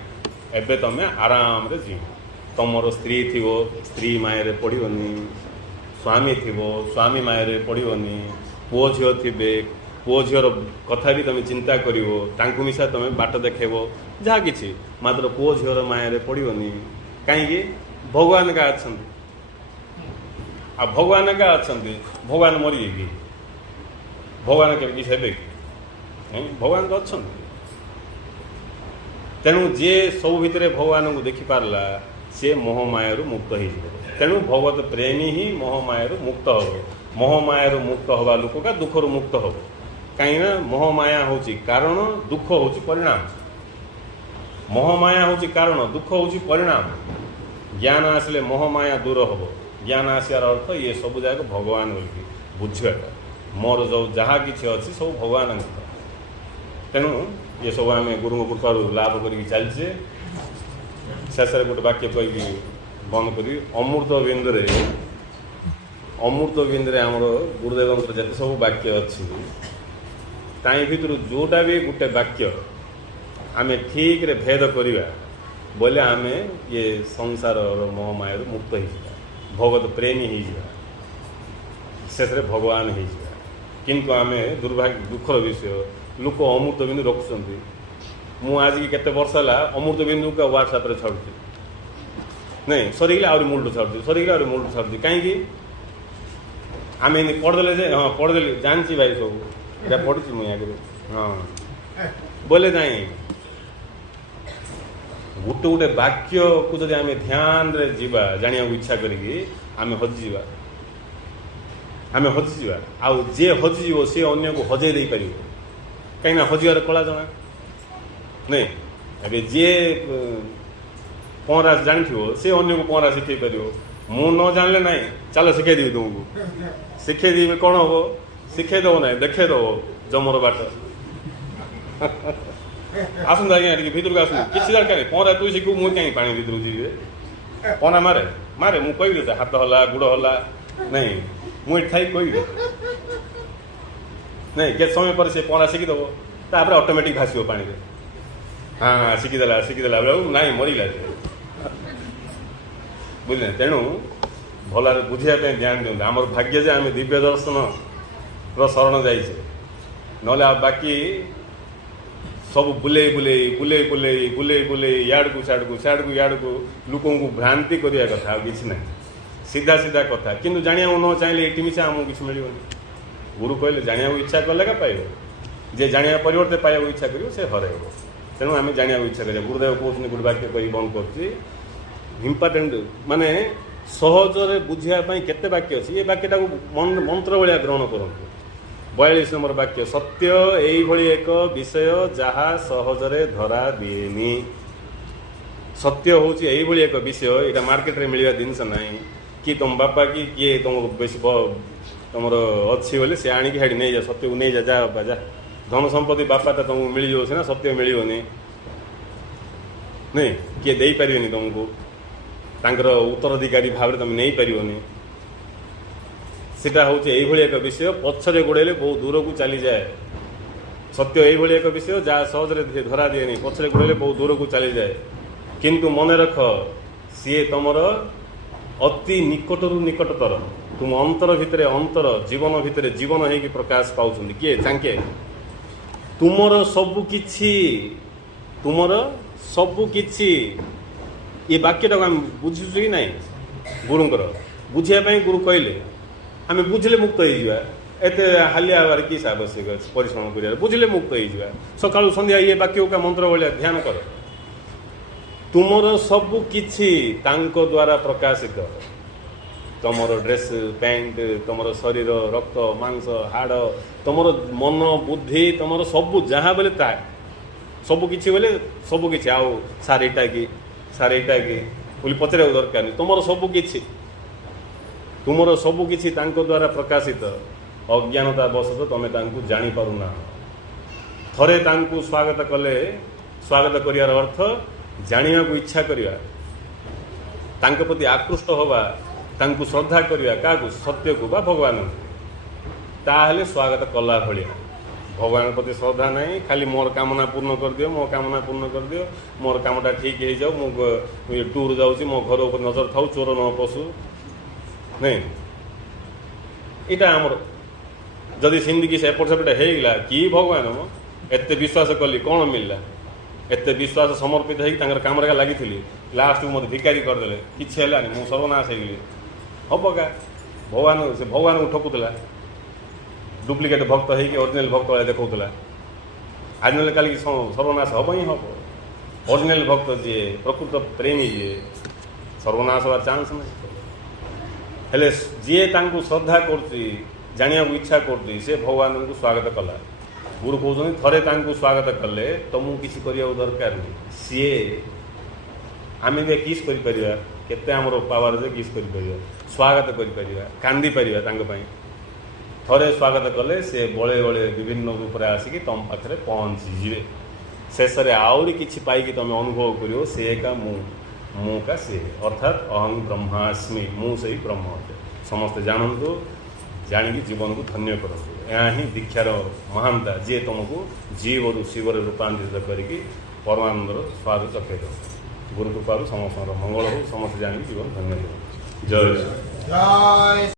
ଏବେ ତୁମେ ଆରାମରେ ଯିବ। ତୁମର ସ୍ତ୍ରୀ ଥିବ, ସ୍ତ୍ରୀ ମାୟାରେ ପଡ଼ିବନି, ସ୍ୱାମୀ ଥିବ, ସ୍ୱାମୀ ମାୟାରେ ପଡ଼ିବନି, ପୁଅ ଝିଅ ଥିବେ, ପୁଅ ଝିଅର କଥା ବି ତୁମେ ଚିନ୍ତା କରିବ, ତାଙ୍କୁ ମିଶା ତୁମେ ବାଟ ଦେଖାଇବ, ଯାହା କିଛି, ମାତ୍ର ପୁଅ ଝିଅର ମାୟାରେ ପଡ଼ିବନି। କାହିଁକି? ଭଗବାନ ଏକା ଅଛନ୍ତି। ଆଉ ଭଗବାନ ଏକା ଅଛନ୍ତି, ଭଗବାନ ମରିବେ କି? ଭଗବାନ କେବେ କିଛି ହେବେ କି? ଭଗବାନ ତ ଅଛନ୍ତି। ତେଣୁ ଯିଏ ସବୁ ଭିତରେ ଭଗବାନଙ୍କୁ ଦେଖିପାରିଲା ସିଏ ମୋହମାୟାରୁ ମୁକ୍ତ ହେଇଯିବ। ତେଣୁ ଭଗବତ ପ୍ରେମୀ ହିଁ ମୋହମାୟାରୁ ମୁକ୍ତ ହେବ। ମୋହମାୟାରୁ ମୁକ୍ତ ହେବା ଲୋକଟା ଦୁଃଖରୁ ମୁକ୍ତ ହେବ। କାହିଁକିନା ମୋହମାୟା ହେଉଛି କାରଣ, ଦୁଃଖ ହେଉଛି ପରିଣାମ। ମୋହମାୟା ହେଉଛି କାରଣ, ଦୁଃଖ ହେଉଛି ପରିଣାମ। ଜ୍ଞାନ ଆସିଲେ ମୋହମାୟା ଦୂର ହେବ। ଜ୍ଞାନ ଆସିବାର ଅର୍ଥ ଇଏ ସବୁ ଯାକ ଭଗବାନ ବୋଲିକି ବୁଝିବାଟା, ମୋର ଯେଉଁ ଯାହା କିଛି ଅଛି ସବୁ ଭଗବାନଙ୍କ। ତେଣୁ ଏସବୁ ଆମେ ଗୁରୁଙ୍କ କୃପାରୁ ଲାଭ କରିକି ଚାଲିଛେ। ଶେଷରେ ଗୋଟେ ବାକ୍ୟ କହିକି ବନ୍ଦ କରି, ଅମୃତ ବିନ୍ଦୁରେ ଆମର ଗୁରୁଦେବଙ୍କର ଯେତେ ସବୁ ବାକ୍ୟ ଅଛି, ତାଇ ଭିତରୁ ଯେଉଁଟା ବି ଗୋଟେ ବାକ୍ୟ ଆମେ ଠିକ୍ରେ ଭେଦ କରିବା ବୋଇଲେ ଆମେ ଇଏ ସଂସାରର ମୋହମାୟାରୁ ମୁକ୍ତ ହେଇଯିବା, ଭଗବତ ପ୍ରେମୀ ହେଇଯିବା, ଶେଷରେ ଭଗବାନ ହେଇଯିବା। କିନ୍ତୁ ଆମେ ଦୁର୍ଭାଗ୍ୟ, ଦୁଃଖର ବିଷୟ, ଲୋକ ଅମୃତ ବିନ୍ଦୁ ରଖୁଛନ୍ତି। ମୁଁ ଆଜିକି କେତେ ବର୍ଷ ହେଲା ଅମୃତ ବିନ୍ଦୁକୁ ହ୍ୱାଟ୍ସଆପ୍ରେ ଛାଡ଼ୁଛି, ନାଇଁ ସରିଗଲେ ଆହୁରି ମୁଲଠୁ ଛାଡ଼ୁଛି, ସରିଗଲେ ଆହୁରି ମୁଲଠୁ ଛାଡ଼ୁଛି। କାହିଁକି? ଆମେ ଏମିତି ପଢ଼ିଦେଲେ ଯେ ହଁ ପଢ଼ିଦେଲି, ଜାଣିଛି ଭାଇ ସବୁ, ଏଇଟା ପଢ଼ୁଛି ମୁଁ ଆଗରୁ, ହଁ ବୋଇଲେ ନାଇଁ, ଗୋଟେ ବାକ୍ୟକୁ ଯଦି ଆମେ ଧ୍ୟାନରେ ଯିବା, ଜାଣିବାକୁ ଇଚ୍ଛା କରିକି, ଆମେ ହଜିଯିବା। ଆଉ ଯିଏ ହଜିଯିବ ସିଏ ଅନ୍ୟକୁ ହଜେଇ ଦେଇପାରିବ। କାହିଁକିନା ହଜିବାର କଳା ଜଣା ନାଇଁ। ଏବେ ଯିଏ ପହଁରା ଜାଣିଥିବ ସେ ଅନ୍ୟକୁ ପହଁରା ଶିଖେଇ ପାରିବ। ମୁଁ ନ ଜାଣିଲେ ନାହିଁ, ଚାଲ ଶିଖେଇଦେବି ତୁମକୁ। ଶିଖେଇଦେବି କ'ଣ ହେବ? ଶିଖେଇଦେବ ନାହିଁ, ଦେଖେଇଦେବ ଜମର ବାଟ। ଆସନ୍ତୁ ଆଜ୍ଞା ଟିକେ ଭିତରକୁ ଆସନ୍ତୁ, କିଛି ଦରକାର ନାହିଁ। ପହଁରା ତୁ ଶିଖୁ, ମୁଁ କାହିଁକି ପାଣି ଭିତରକୁ ଯିବି? ପହଁରା ମାରେ, ମୁଁ କହିବି ତ, ହାତ ହଲା, ଗୋଡ଼ ହଲା, ନାଇଁ ମୁଁ ଏଠି ଥାଇ କହିବି ନାଇଁ। କେତେ ସମୟ ପରେ ସେ ପହଁରା ଶିଖିଦେବ, ତାପରେ ଅଟୋମେଟିକ୍ ଭାସିବ ପାଣିରେ। ହଁ ଶିଖିଦେଲା ବେଳେ ନାଇଁ ମରିଲା ସେ, ବୁଝିଲେ? ତେଣୁ ଭଲରେ ବୁଝିବା ପାଇଁ ଧ୍ୟାନ ଦିଅନ୍ତୁ। ଆମର ଭାଗ୍ୟ ଯେ ଆମେ ଦିବ୍ୟ ଦର୍ଶନର ଶରଣ ଯାଇଛେ, ନହେଲେ ଆଉ ବାକି ସବୁ ବୁଲେଇ ଇଆଡ଼କୁ ସିଆଡ଼କୁ ଲୋକଙ୍କୁ ଭ୍ରାନ୍ତି କରିବା କଥା, ଆଉ କିଛି ନାହିଁ। ସିଧା କଥା। କିନ୍ତୁ ଜାଣିବାକୁ ନ ଚାହିଁଲେ ଏଠି ମିଶା ଆମକୁ କିଛି ମିଳିବନି। ଗୁରୁ କହିଲେ ଜାଣିବାକୁ ଇଚ୍ଛା କଲେ କା ପାଇବ, ଯେ ଜାଣିବା ପରିବର୍ତ୍ତେ ପାଇବାକୁ ଇଚ୍ଛା କରିବ ସେ ହରାଇବ। ତେଣୁ ଆମେ ଜାଣିବାକୁ ଇଚ୍ଛା କରିବା। ଗୁରୁଦେବ କହୁଛନ୍ତି, ଗୋଟେ ବାକ୍ୟ କହି ବନ୍ଦ କରୁଛି, ଇମ୍ପୋର୍ଟାଣ୍ଟ ମାନେ ସହଜରେ ବୁଝିବା ପାଇଁ କେତେ ବାକ୍ୟ ଅଛି, ଏ ବାକ୍ୟଟାକୁ ମନ୍ତ୍ର ଭଳିଆ ଗ୍ରହଣ କରନ୍ତୁ। 42 ନମ୍ବର ବାକ୍ୟ, ସତ୍ୟ ଏଇଭଳି ଏକ ବିଷୟ ଯାହା ସହଜରେ ଧରା ଦିଏନି। ସତ୍ୟ ହେଉଛି ଏଇଭଳି ଏକ ବିଷୟ, ଏଇଟା ମାର୍କେଟରେ ମିଳିବା ଜିନିଷ ନାହିଁ। କି ତୁମ ବାପା କି କିଏ ତୁମକୁ ବେଶୀ ତୁମର ଅଛି ବୋଲି ସେ ଆଣିକି ହେଠି ନେଇଯା, ସତ୍ୟକୁ ନେଇଯା, ଯା ବାପା ଯା। ଧନ ସମ୍ପତ୍ତି ବାପାଟା ତୁମକୁ ମିଳିଯିବ ସିନା, ସତ୍ୟ ମିଳିବନି। ନାଇଁ, କିଏ ଦେଇପାରିବେନି ତୁମକୁ, ତାଙ୍କର ଉତ୍ତରାଧିକାରୀ ଭାବରେ ତୁମେ ନେଇପାରିବନି। ସେଟା ହେଉଛି ଏଇଭଳି ଏକ ବିଷୟ, ପଛରେ ଗୋଡ଼େଇଲେ ବହୁ ଦୂରକୁ ଚାଲିଯାଏ। ସତ୍ୟ ଏଇଭଳି ଏକ ବିଷୟ ଯାହା ସହଜରେ ଧରା ଦିଏନି, ପଛରେ ଗୋଡ଼େଇଲେ ବହୁ ଦୂରକୁ ଚାଲିଯାଏ। କିନ୍ତୁ ମନେ ରଖ, ସିଏ ତୁମର ଅତି ନିକଟରୁ ନିକଟତର, ତୁମ ଅନ୍ତର ଭିତରେ ଅନ୍ତର, ଜୀବନ ଭିତରେ ଜୀବନ ହେଇକି ପ୍ରକାଶ ପାଉଛନ୍ତି। କିଏ? ତାଙ୍କେ। ତୁମର ସବୁ କିଛି ଏ ବାକ୍ୟଟାକୁ ଆମେ ବୁଝୁଛୁ କି ନାହିଁ? ଗୁରୁଙ୍କର ବୁଝିବା ପାଇଁ ଗୁରୁ କହିଲେ, ଆମେ ବୁଝିଲେ ମୁକ୍ତ ହେଇଯିବା। ଏତେ ହାଲିଆ ହେବାର କି ଆବଶ୍ୟକ ଅଛି ପରିଶ୍ରମ କରିବାର? ବୁଝିଲେ ମୁକ୍ତ ହେଇଯିବା। ସକାଳୁ ସନ୍ଧ୍ୟା ଇଏ ବାକ୍ୟକୁ ମନ୍ତ୍ର ଭଳିଆ ଧ୍ୟାନ କର। ତୁମର ସବୁ କିଛି ତାଙ୍କ ଦ୍ୱାରା ପ୍ରକାଶିତ। ତୁମର ଡ୍ରେସ୍, ପ୍ୟାଣ୍ଟ, ତୁମର ଶରୀର, ରକ୍ତ, ମାଂସ, ହାଡ଼, ତୁମର ମନ, ବୁଦ୍ଧି, ତୁମର ସବୁ ଯାହା ବୋଲେ ତାହା, ସବୁ କିଛି ବୋଲେ ସବୁ କିଛି। ଆଉ ସାର୍ ଏଇଟା କି ବୋଲି ପଚାରିବାକୁ ଦରକାର ନାହିଁ। ତୁମର ସବୁ କିଛି ତାଙ୍କ ଦ୍ୱାରା ପ୍ରକାଶିତ। ଅଜ୍ଞାନତା ବଶତଃ ତୁମେ ତାଙ୍କୁ ଜାଣିପାରୁନା। ଥରେ ତାଙ୍କୁ ସ୍ୱାଗତ କରିବାର ଅର୍ଥ जानिया को इच्छा करिया तांके प्रति आकृष्ट होवा तांकु श्रद्धा करिया काकु सत्य को बा भगवान ताहले स्वागत कला भलिया भगवान प्रति श्रद्धा नहीं खाली मोर कामना पूर्ण कर दियो मो कामना पूर्ण कर दियो मोर कामटा ठीक हो जाओ मु टूर जाऊँ मो घर ऊपर नजर थाउ चोर न पशु नहीं इटा आमर जदि सिंदगी से एपट सेपट होगा कि भगवान मो एत विश्वास कली कौन मिलला एत विश्वास समर्पित होकर काम लगी लास्ट को मत भिकारी करदे किसी है मु सर्वनाश होगली हम क्या भगवान से भगवान को ठकुला डुप्लिकेट भक्त होगी ओरिजिनल भक्त वाले देखा आज ना कल सर्वनाश हम ही हम ओरिजिनल भक्त जी प्रकृत प्रेमी जी सर्वनाश हवा चांस नहीं हेले जी श्रद्धा करिया इच्छा कर भगवान को स्वागत कला गुरु कहते थे स्वागत कले तुमको किसी करने दरकार नहीं सी आम भी किस करते आमर पावर जे किस कर स्वागत कांदी पार थे स्वागत कले से बड़े बड़े विभिन्न रूप से आसिक तुम पाखे पहुँची जी शेष में आहरी कि पाई तुम अनुभव कर सी का मु का सी अर्थात अहं ब्रह्मास्मि मु से ब्रह्म समस्ते जानतु जाणी जीवन को धन्य करूँ यहाँ ही दीक्षार महानता जी तुमको जीव शिवर रूपांतरित करके परमानंदर स्वाद चखे गुरु कृपा समस्त मंगल हो समस्त जाणी जीवन धन्य हो जय।